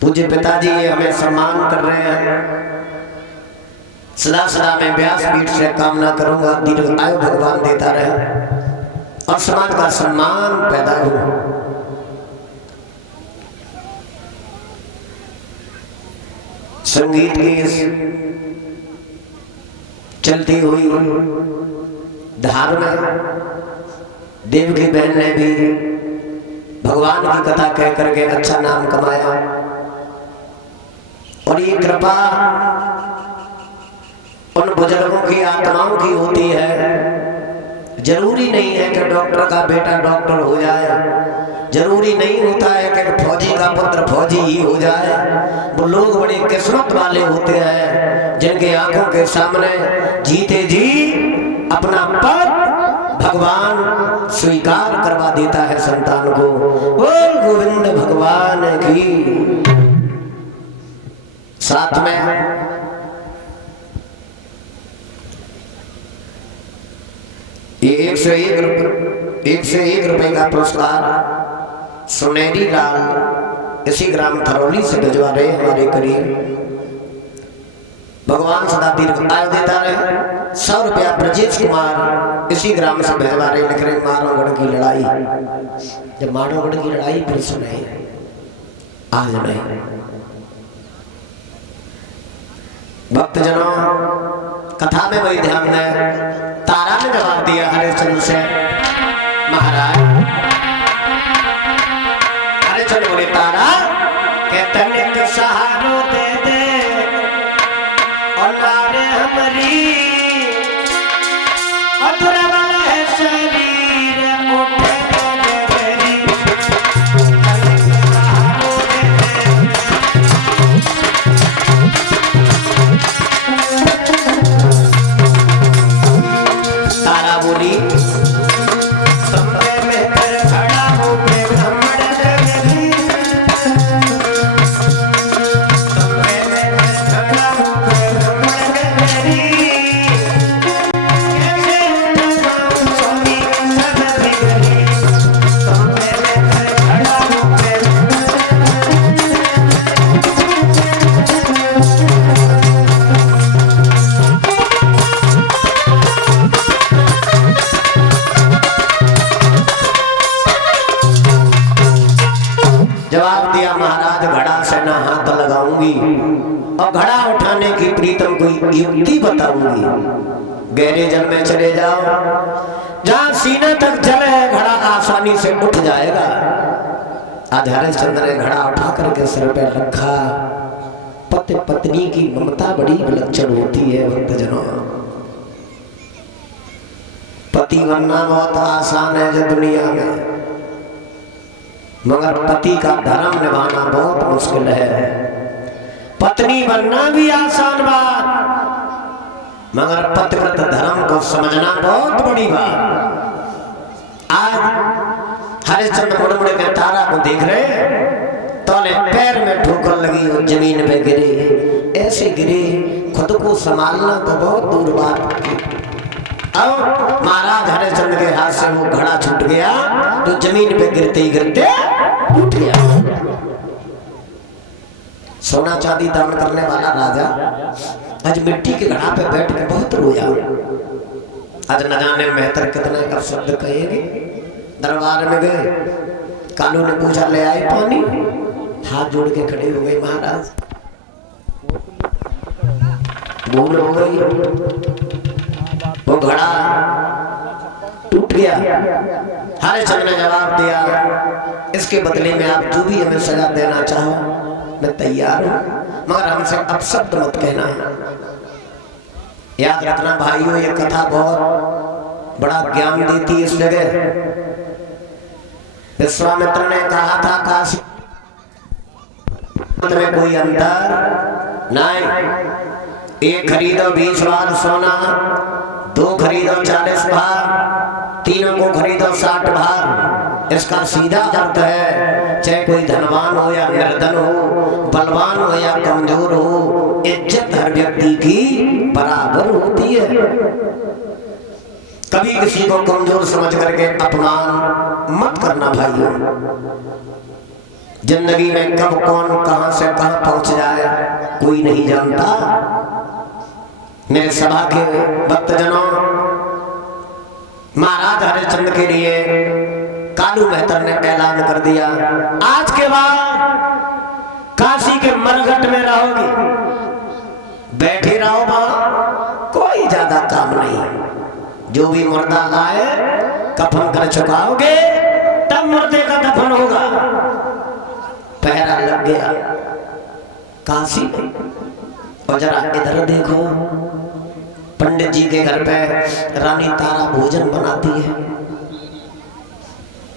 पूज्य पिताजी, ये हमें सम्मान कर रहे हैं। सदा सदा मैं व्यासपीठ से कामना करूंगा दीर्घ आयु भगवान देता रहे और समाज का सम्मान पैदा हो। संगीत की चलती हुई धार में देवकी बहन ने भी भगवान की कथा कह करके अच्छा नाम कमाया। और ये कृपा उन बुजुर्गों की आत्माओं की होती है। जरूरी नहीं है कि डॉक्टर का बेटा डॉक्टर हो जाए, जरूरी नहीं होता है कि फौजी का पुत्र फौजी ही हो जाए। वो लोग बड़े किस्मत वाले होते हैं जिनके आंखों के सामने जीते जी अपना पद भगवान स्वीकार करवा देता है संतान को। बोल गोविंद भगवान की। साथ में ये 101 रुपए का पुरस्कार सुनहरी लाल इसी ग्राम थरौली से भिजवा रहे हमारे करीब। भगवान सदा दीर्घ आयु देता रहे। 100 रुपया ब्रजेश कुमार इसी ग्राम से भिजवा रहे, लिख रहे मारोगढ़ की लड़ाई। जब मारोगढ़ की लड़ाई फिर सुने, आज नहीं। भक्तजनों कथा में वही ध्यान दें। तारा ने जवाब दिया हरिश्चंद्र से, महाराज हरिश्चंद्र बोले, तारा के तनिक सहारो दे दे और लारे हमारी अधूरा वाला है शरीर उठे गगरी। तारा बोली, जवाब दिया, महाराज घड़ा से ना हाथ लगाऊंगी और घड़ा उठाने की प्रीतम कोई युक्ति बताऊंगी। गहरे जल में चले जाओ, जहां सीने तक जल है घड़ा आसानी से उठ जाएगा। आज हरिश्चंद्र ने घड़ा उठा करके सिर पे रखा। पति पत्नी की ममता बड़ी विलक्षण होती है भक्तजनों। पति बनना बहुत आसान है जो दुनिया में, मगर पति का धर्म निभाना बहुत मुश्किल है। पत्नी बनना भी आसान बात, मगर पतिव्रत धर्म को समझना बहुत बड़ी बात। आज हरिश्चंद्र मुड़ मुड़ के तारा को देख रहे, तोले पैर में ठोकर लगी और जमीन पे गिरी। ऐसे गिरी, खुद को संभालना तो बहुत दूर बात। अब महाराज हरिश्चंद्र के हाथ से वो घड़ा छूट गया, तो जमीन पे गिरते ही गिरते उठ गया। सोना चांदी दान करने वाला राजा आज मिट्टी के घड़ा पे बैठ के बहुत रोया। आज न जाने मेहतर कितने का शब्द कहेंगे। दरबार में गए, कालू ने पूछा ले आए पानी, हाथ जोड़ के खड़े हो गए महाराज। भूल हो गई, वो घड़ा टूट गया। हरिश्चंद्र ने जवाब दिया, इसके बदले में आप जो भी हमें सजा देना चाहो मैं तैयार हूं, मगर हमसे अपशब्द मत कहना। याद रखना भाइयों, ये कथा बहुत बड़ा ज्ञान देती है इस जगह। विश्वामित्र ने कहा था काशी में कोई अंतर नहीं, एक खरीदो 20 बार सोना, 2 खरीदो 40 भार, तीनों को खरीदो 60 भार। इसका सीधा अर्थ है, चाहे कोई धनवान हो या निर्धन हो, बलवान हो या कमजोर हो, इज्जत हर व्यक्ति की बराबर होती है। कभी किसी को कमजोर समझ करके अपमान मत करना भाइयों। जिंदगी में कब कौन कहां से कहां पहुंच जाए कोई नहीं जानता। मेरे सभा के भक्तजनों, महाराज हरिश्चंद्र के लिए कालू मेहतर ने ऐलान कर दिया, आज के बाद काशी के मरघट में रहोगे, बैठे रहो वहां, कोई ज्यादा काम नहीं। जो भी मुर्दा आए कफन कर चुकाओगे तब मुर्दे का दफन होगा। पहरा लग गया काशी में। और जरा इधर देखो, पंडित जी के घर पे रानी तारा भोजन बनाती है।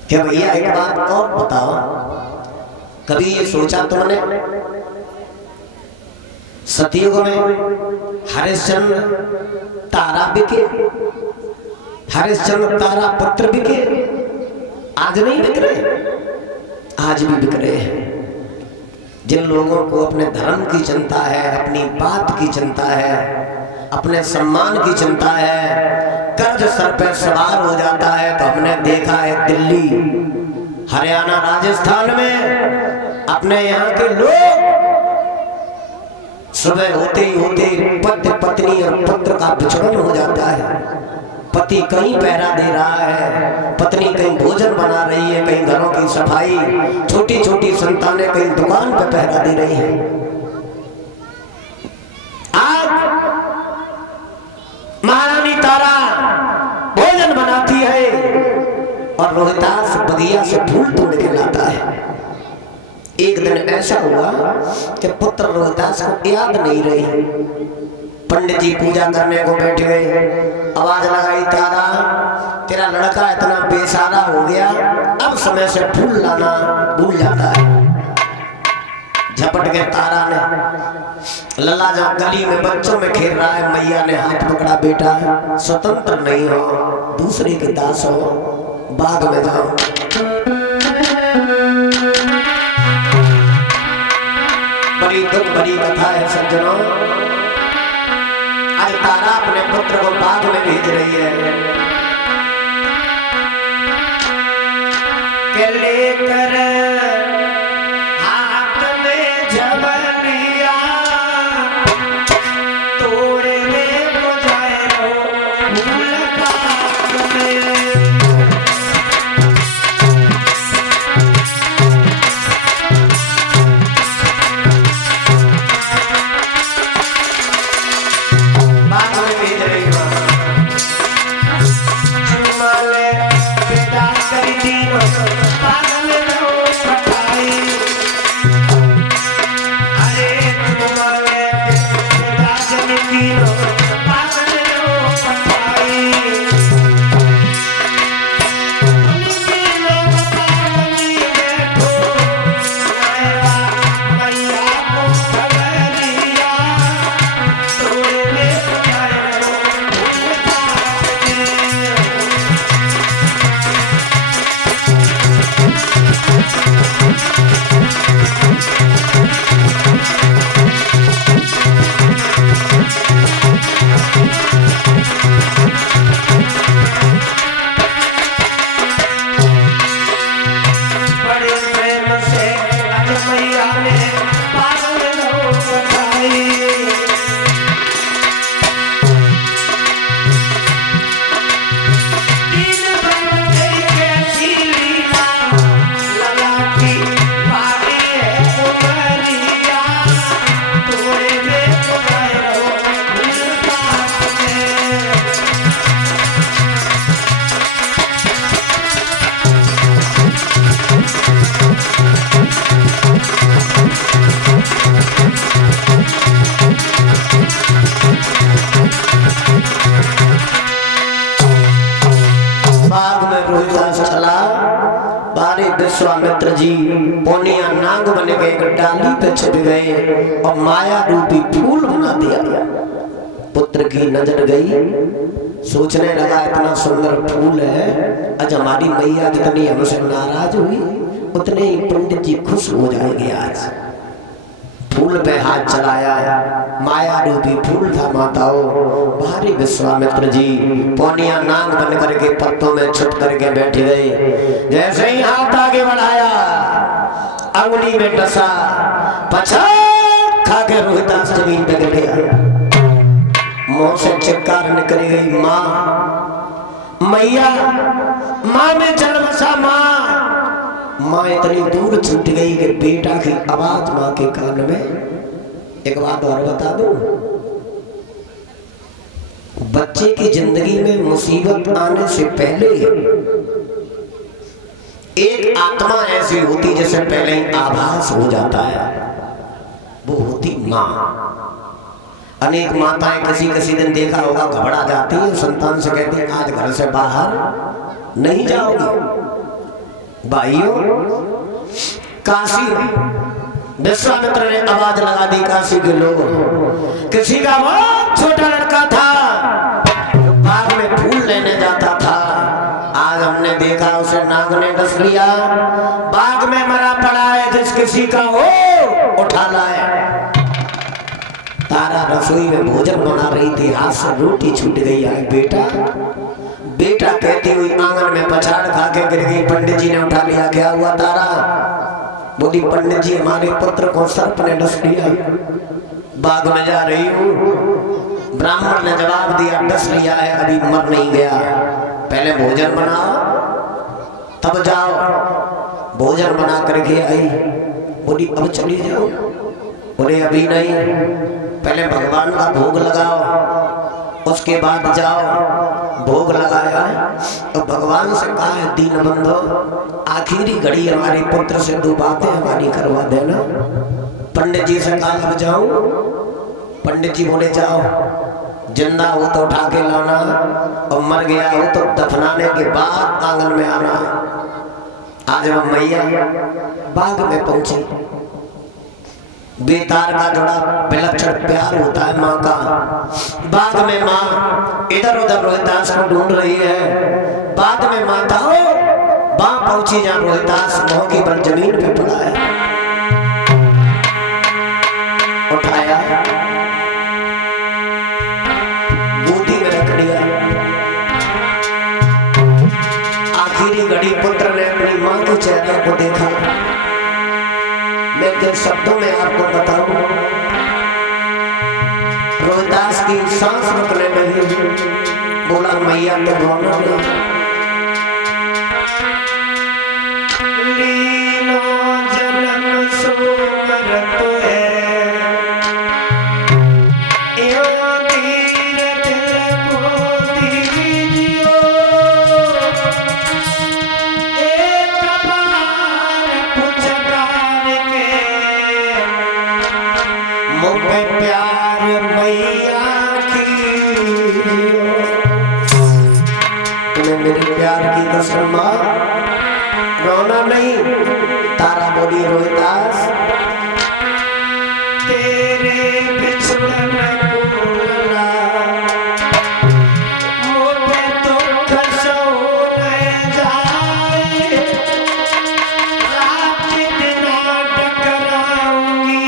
क्या भैया एक बात और बताओ, कभी ये सोचा तुमने सतयुग में हरिश्चंद्र तारा बिके, हरिश्चंद्र तारा पत्र बिके? आज नहीं बिक रहे, आज भी बिक रहे हैं। जिन लोगों को अपने धर्म की चिंता है, अपनी बात की चिंता है, अपने सम्मान की चिंता है, कर्ज सर पर सवार हो जाता है। तो हमने देखा है दिल्ली, हरियाणा, राजस्थान में अपने यहाँ के लोग सुबह होते ही होते पति पत्नी और पुत्र का विछड़न हो जाता है। पति कहीं पहरा दे रहा है, पत्नी कहीं भोजन बना रही है, कहीं घरों की सफाई, छोटी छोटी संतानें कहीं दुकान पर पहरा दे रही हैं। आज महारानी तारा भोजन बनाती है और रोहितास बगिया से फूल तोड़ के लाता है। एक दिन ऐसा हुआ कि पुत्र रोहितास को याद नहीं रही। पंडित जी पूजा करने को बैठ गए, आवाज लगाई, तारा तेरा लड़का इतना बेसहारा हो गया, अब समय से फूल लाना भूल जाता है। झपट के तारा ने, लल्ला जब गली में बच्चों में खेल रहा है, मैया ने हाथ पकड़ा, बेटा स्वतंत्र नहीं हो, दूसरे के दास हो, बाग में जाओ। बड़ी दुख भरी कथा है सज्जनों। आज तारा अपने पुत्र को बाग में भेज रही है कि लेकर हाथ में झबलिया तोड़े में बुझाए मुलाकात में। पागल जी पोनिया नाग बन गए, एक डाली पे छिप गए और माया रूपी फूल बना दिया। पुत्र की नजर गई, सोचने लगा इतना सुंदर फूल है, आज हमारी मैया जितनी हमसे नाराज हुई उतने ही पंडित जी खुश हो जाएंगे। आज फूल पे हाथ चलाया, माया रूपी फूल था माताओं। भारी विश्वामित्र जी पोनिया नाग बन करके पत्तों में छुप करके बैठ गए। जैसे ही हाथ आगे बढ़ाया, अंगुली में डसा, पछाड़ खा के रोहिदास जमीन पे गिर गया। मुंह से चित्कार निकल गई, माँ मैया, माँ में जल बसा माँ। माँ इतनी दूर छूट गई कि बेटा की आवाज माँ के कान में। एक बात और बता दूं, बच्चे की जिंदगी में मुसीबत आने से पहले एक आत्मा ऐसी होती जैसे पहले ही आभास हो जाता है, वो होती माँ। अनेक माताएं किसी किसी दिन देखा होगा घबरा जाती है, संतान से कहती है आज घर से बाहर नहीं जाओगी। भाइयों, काशी में विश्वामित्र ने आवाज लगा दी काशी के लोगों, किसी का बहुत छोटा लड़का था, बाग में फूल लेने जाता था, आज हमने देखा उसे नाग ने डस लिया, बाग में मरा पड़ा है, जिस किसी का हो उठा लाए। तारा रसोई में भोजन बना रही थी, हाथ से रोटी छूट गई है। बेटा बेटा कहती हुई आंगन में पछाड़ खा के गिर गई। पंडित जी ने उठा लिया, क्या हुआ तारा? बोली पंडित जी हमारे पुत्र को सर्प ने डस लिया, बाग में जा रही हूँ। ब्राह्मण ने जवाब दिया, डस लिया है, अभी मर नहीं गया, पहले भोजन बनाओ तब जाओ। भोजन बना करके आई। बोली अब चली जाओ? बोले अभी नहीं, पहले भगवान का भोग लगाओ उसके बाद जाओ। भोग लगाया तो भगवान से कहा है, दीन बंधो आखिरी घड़ी हमारे पुत्र से दो बातें हमारी करवा देना। पंडित जी से कहा अब जाऊं? पंडित जी बोले जाओ, जिंदा हो तो उठा के लाना और मर गया हो तो दफनाने के बाद आंगन में आना। आज वह मैया बाग में पहुंची। बेतार का जोड़ा विलक्षण प्यार होता है माँ का। बाग में माँ इधर उधर रोहिदास को ढूंढ रही है। बाद में माता हो वहां पहुंची जहां रोहिदास मोहगी पर जमीन पे पड़ा है। उठाया, गोदी में रख लिया। आखिरी घड़ी पुत्र ने अपनी माँ के चेहरे को देखा। मैं किन शब्दों में आपको बताऊं, रोहिदास की सांस रुकने लगी। बोला मैया तो रोना नहीं। लीनो जन्म सुमरत है, यो धीर दिल को दीजियो, एक बार पुचकार के मुझ पे प्यार मैया कीजियो। तुम्हें मेरे प्यार की कसम माँ, रोना नहीं। तारा बोली रोहिदास तेरे बिछड़न को लगा, मुझे दुख सो न जाए, रात दिन टकराऊंगी,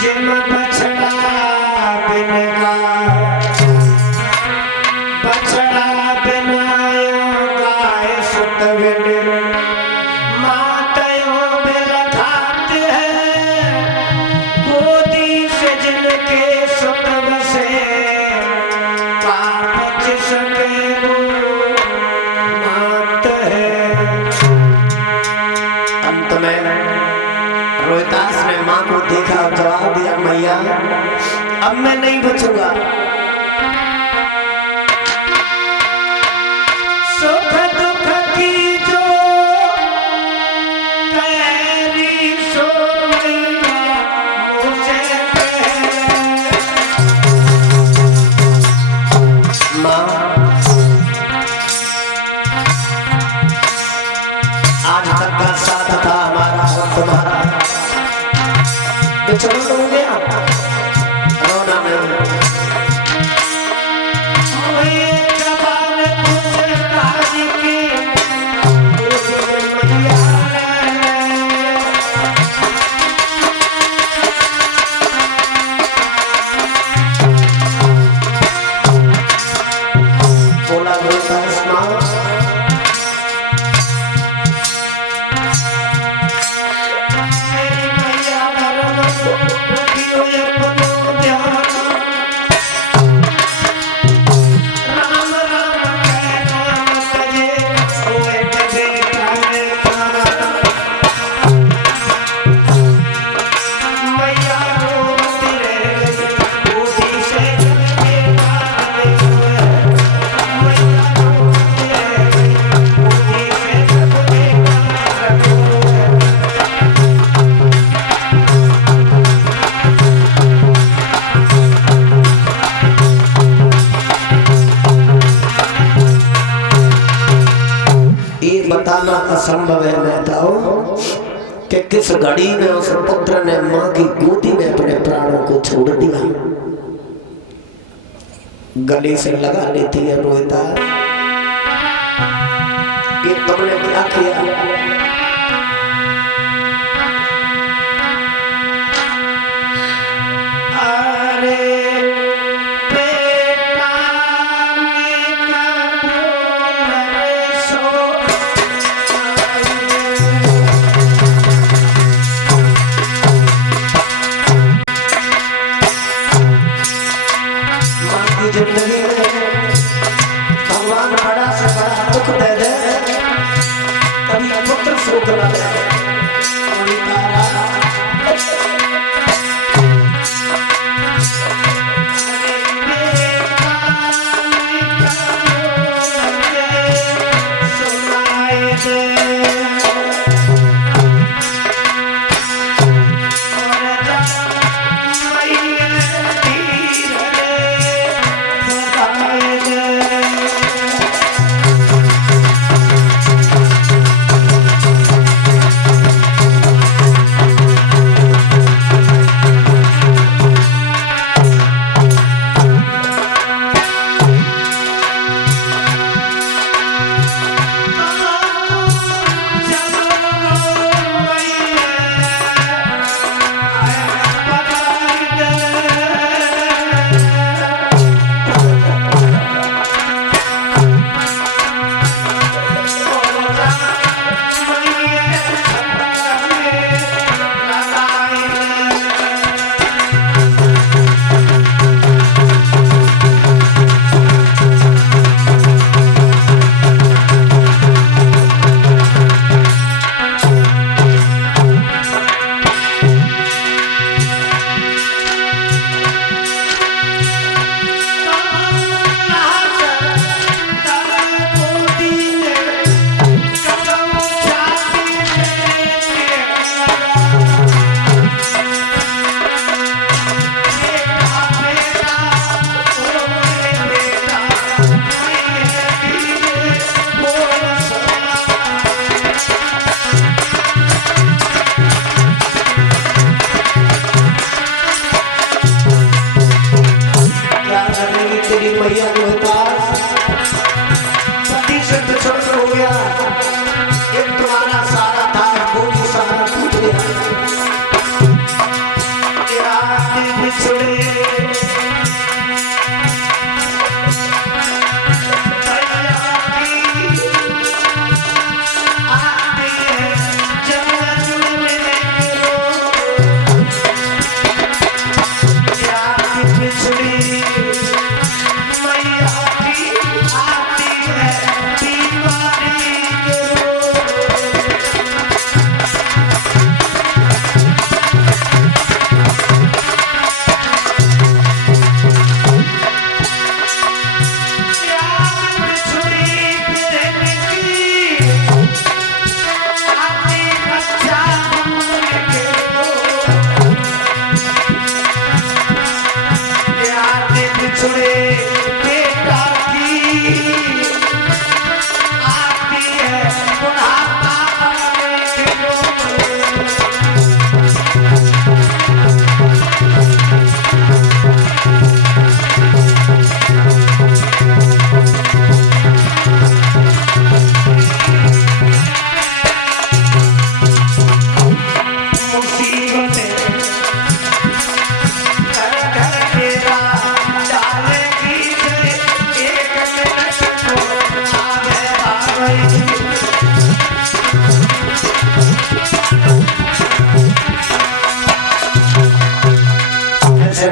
जिम बछड़ा बिन बछड़ा बिनायो गाय सुत बिन, मातयों बिन खात है, गोदी से जिनके सुत बसे, का बच सके वो मात है। अंत में रोहिदास ने माँ को देखा और जवाब दिया, मैया अब मैं नहीं बचूंगा। सुख दुख की जो कैरी सो मैया मुझे माँ, आज संभव है बताओ कि किस घड़ी में उस पुत्र ने मां की गोदी में अपने प्राणों को छोड़ दिया। गले से लगा लेती है रोता, ये तुमने क्या किया? जिंदगी में भगवान बड़ा से बड़ा दुख दे दे, कभी पुत्र सुख न दे।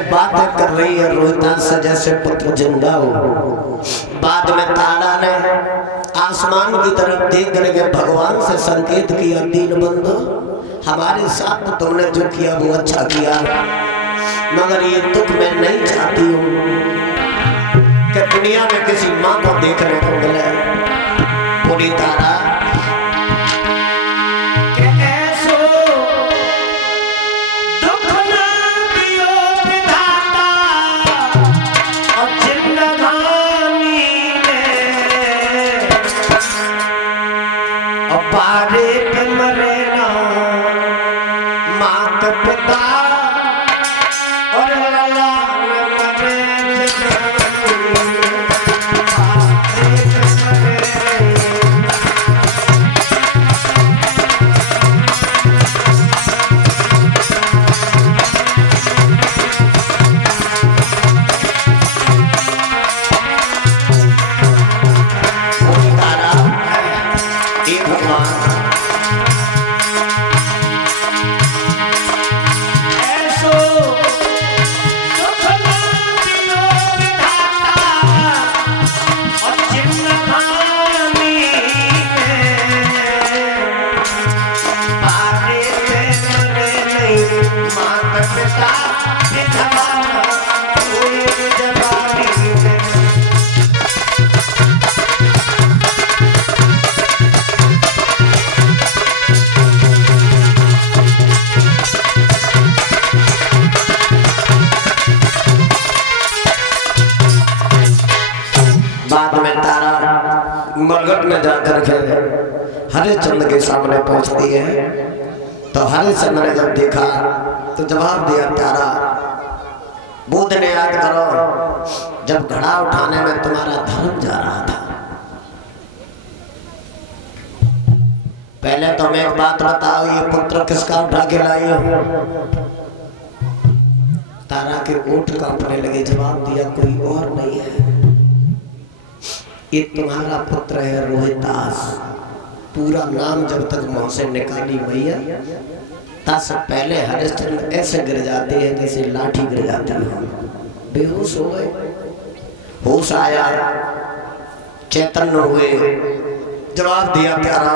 बातें कर रही है रोहितास से जैसे पुत्र जिंदा हो। बाद में तारा ने आसमान की तरफ देख करके भगवान से संकेत किया, दीन बंधु हमारे साथ तो तुमने जो किया वो अच्छा किया, मगर ये दुख मैं नहीं चाहती हूँ कि दुनिया में किसी माँ को देखने को मिले। पूरी तारा पार प्रगट में जाकर के हरिश्चंद्र के सामने पहुंचती है। तो हरिश्चंद्र ने जब देखा तो जवाब दिया, प्यारा बुद्ध ने याद करो, जब घड़ा उठाने में तुम्हारा धर्म जा रहा था। पहले तुम एक बात बताओ, ये पुत्र किसका उठा के लाई हो? तारा के ओठ कांपने लगे, जवाब दिया कोई और नहीं है, ये तुम्हारा पुत्र है रोहितास। पूरा नाम जब तक मुंह से निकाली मैया, तब पहले हरिश्चंद्र ऐसे गिर जाते हैं जैसे लाठी गिर जाती है, बेहोश हो गए। होश आया, चैतन्य हुए, जवाब दिया, प्यारा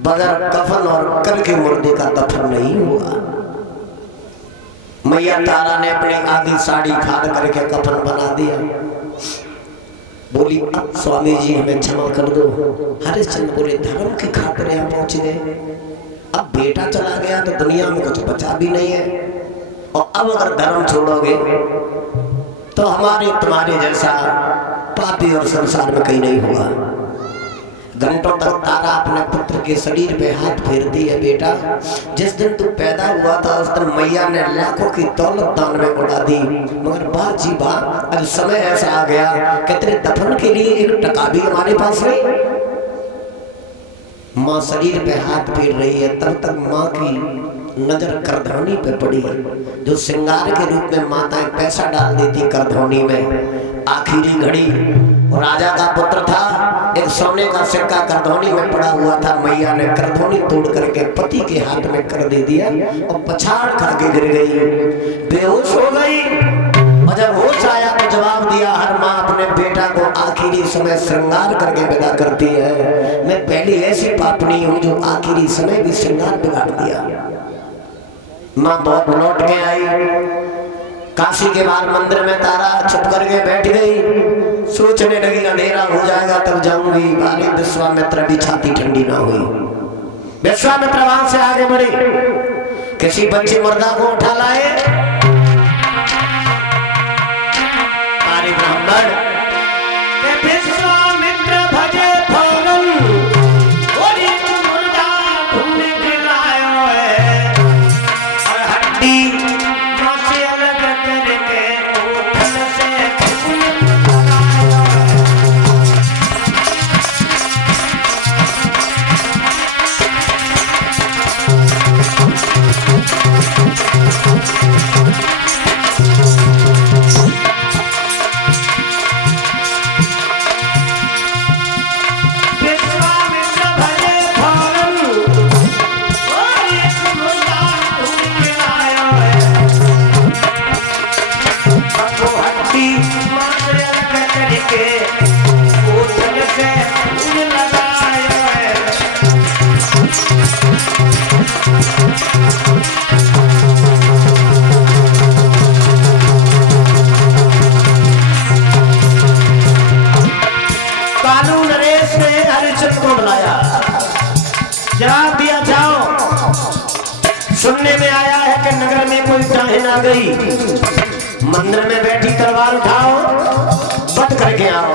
बगैर कफन और कर के मुर्दे का दफन नहीं हुआ। मैया तारा ने अपनी आधी साड़ी फाड़ करके कफन बना दिया। बोली, अब स्वामी जी हमें क्षमा कर दो। हरिश्चंद्र बोले, धर्म की खातिर यहाँ पहुंच गए, अब बेटा चला गया तो दुनिया में कुछ बचा भी नहीं है, और अब अगर धर्म छोड़ोगे तो हमारे तुम्हारे जैसा पापी और संसार में कहीं नहीं होगा। घंटों तक तारा अपने पुत्र के शरीर पे हाथ फेरती है। बेटा, जिस दिन तू पैदा हुआ था उस दिन मैया ने लाखों की दौलत दान में उड़ा दी, मगर बात जी बात, अब समय ऐसा आ गया कि तेरे दफन के लिए एक टका भी हमारे पास नहीं। माँ शरीर पे हाथ फेर रही है, तब तक माँ की नजर करधौनी पे पड़ी है। जो श्रृंगार के रूप में माताएं पैसा डाल देती करधौनी में, आखिरी घड़ी राजा का पुत्र था, एक सोने का सिक्का करधौनी में पड़ा हुआ था। मैया ने करधौनी तोड़ करके पति के हाथ में कर दे दिया और पछाड़ खा के गिर गई, बेहोश हो गई। और जब होश आया तो जवाब दिया, हर माँ अपने बेटा को आखिरी समय श्रृंगार करके विदा करती है। मैं पहली ऐसी पापनी हूँ जो आखिरी समय भी श्रृंगार बिगाड़ दिया। माँ बहुत लौट के आई, काशी के बाहर मंदिर में तारा छुप करके बैठ गई, सोचने लगी अंधेरा हो जाएगा तब जाऊंगी। बाली विश्वामित्र की छाती ठंडी ना हुई। विश्वामित्र वहां से आगे बढ़े, किसी बच्चे मुर्दा को उठा लाए। बाली ब्राह्मण विश्वामित्र भजे फौरन, और एक मुर्दा ढूंढ के लायो है, और हड्डी से अलग करके उठन से जवाब दिया, जाओ। सुनने में आया है कि नगर में कोई डाहिन आ गई, मंदिर में बैठी तलवार उठाओ, बट करके आओ।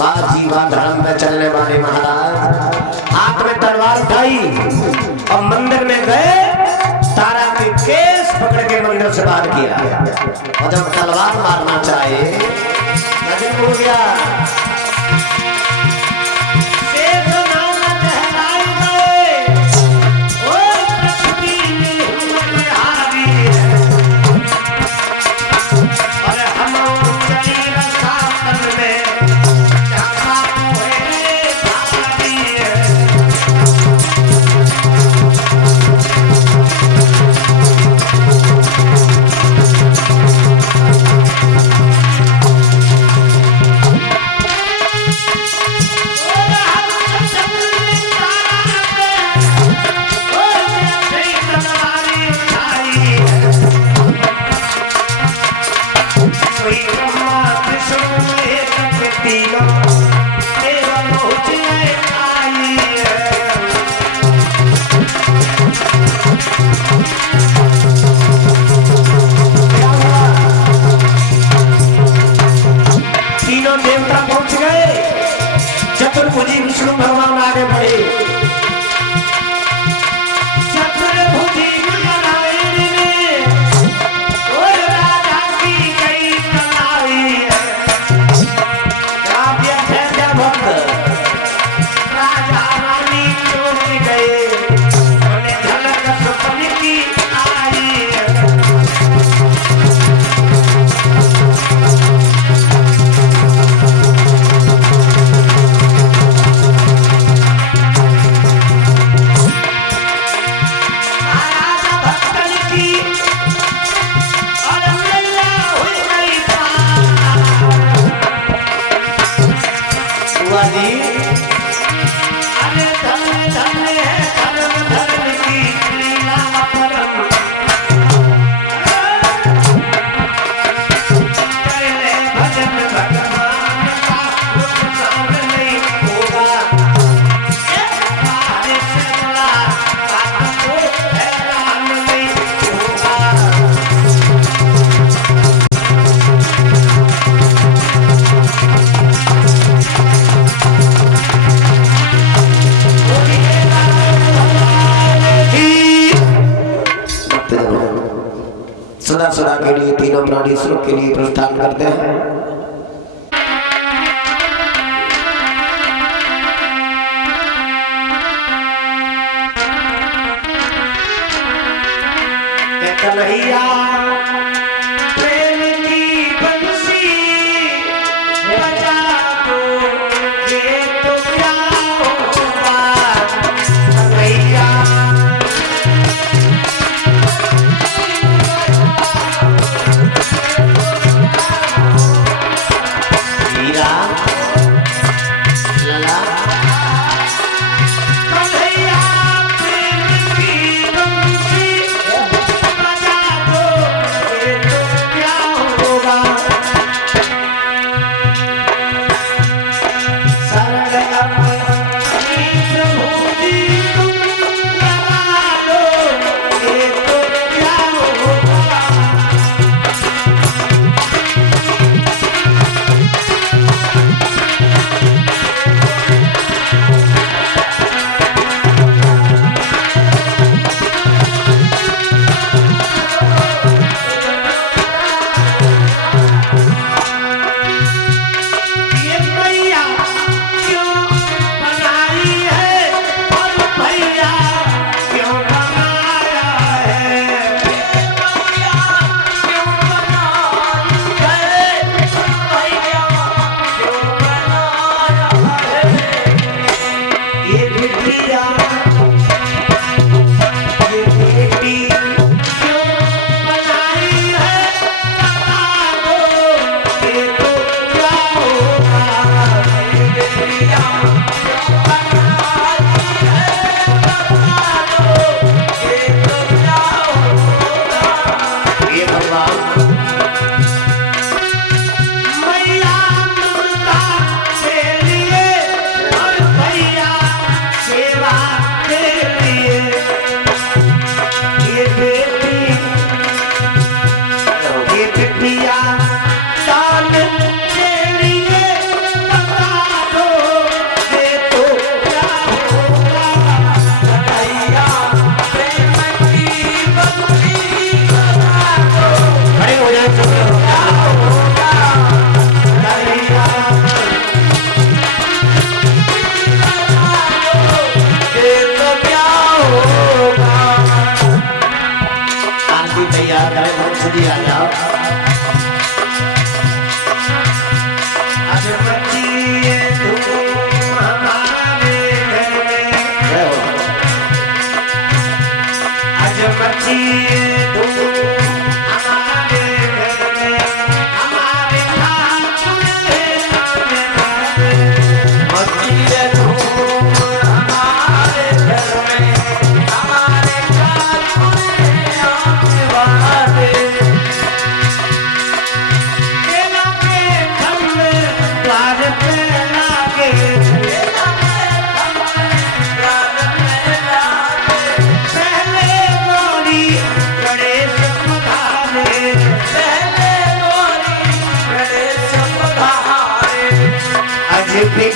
बात जी बात, धर्म में चलने वाले महाराज हाथ में तलवार उठाई और मंदिर में गए। तारा के केस पकड़ के मंदिर से बाहर किया, और जब तलवार मारना चाहे नजर हो गया। तीनों प्राणी सुख के लिए प्रस्थान करते हैं। कन्हैया प्रेम की बंसी बजा दो, ये तो क्या होगा कन्हैया। हीरा लला कन्हैया प्रेम की बंसी बजा दो, ये तो क्या होगा। शरण अपनी प्रभु जी तुम लगा लो, ये तो क्या होगा। ये मैया क्यों बनाई है और भैया क्यों बनाया है। ये मैया क्यों बनाई है और भैया क्यों बनाया है। ये बिटिया ये बेटी क्यों बनाई है बता दो, ये तो क्या होगा। ये बिटिया क्यों बनाई है बता दो, ये तो क्या होगा। ये भगवान मैया ममता के लिए और भैया सेवा के लिए। ये बेटी ये बिटिया दान के लिए बता दो, ये तो क्या होगा कन्हैया प्रेम की बंसी बता दो। खड़े हो जाए सब लोग। क्या होगा कन्हैया ये तो क्या होगा। आरती तैयार करें, मंच जी आ जाओ। आज बचिए तुम हमारे घर में, जय हो। आज बचिए तुम हमारे घर में, हमारे ठाकुर के आने वाले। बचिए तुम हमारे घर में, हमारे ठाकुर के आने वाले। केला के खम्भे द्वार पे लागे, केला के खम्भे द्वार पे लागे। पहले गोरी गणेश पधारे, पहले गोरी गणेश पधारे। आज भी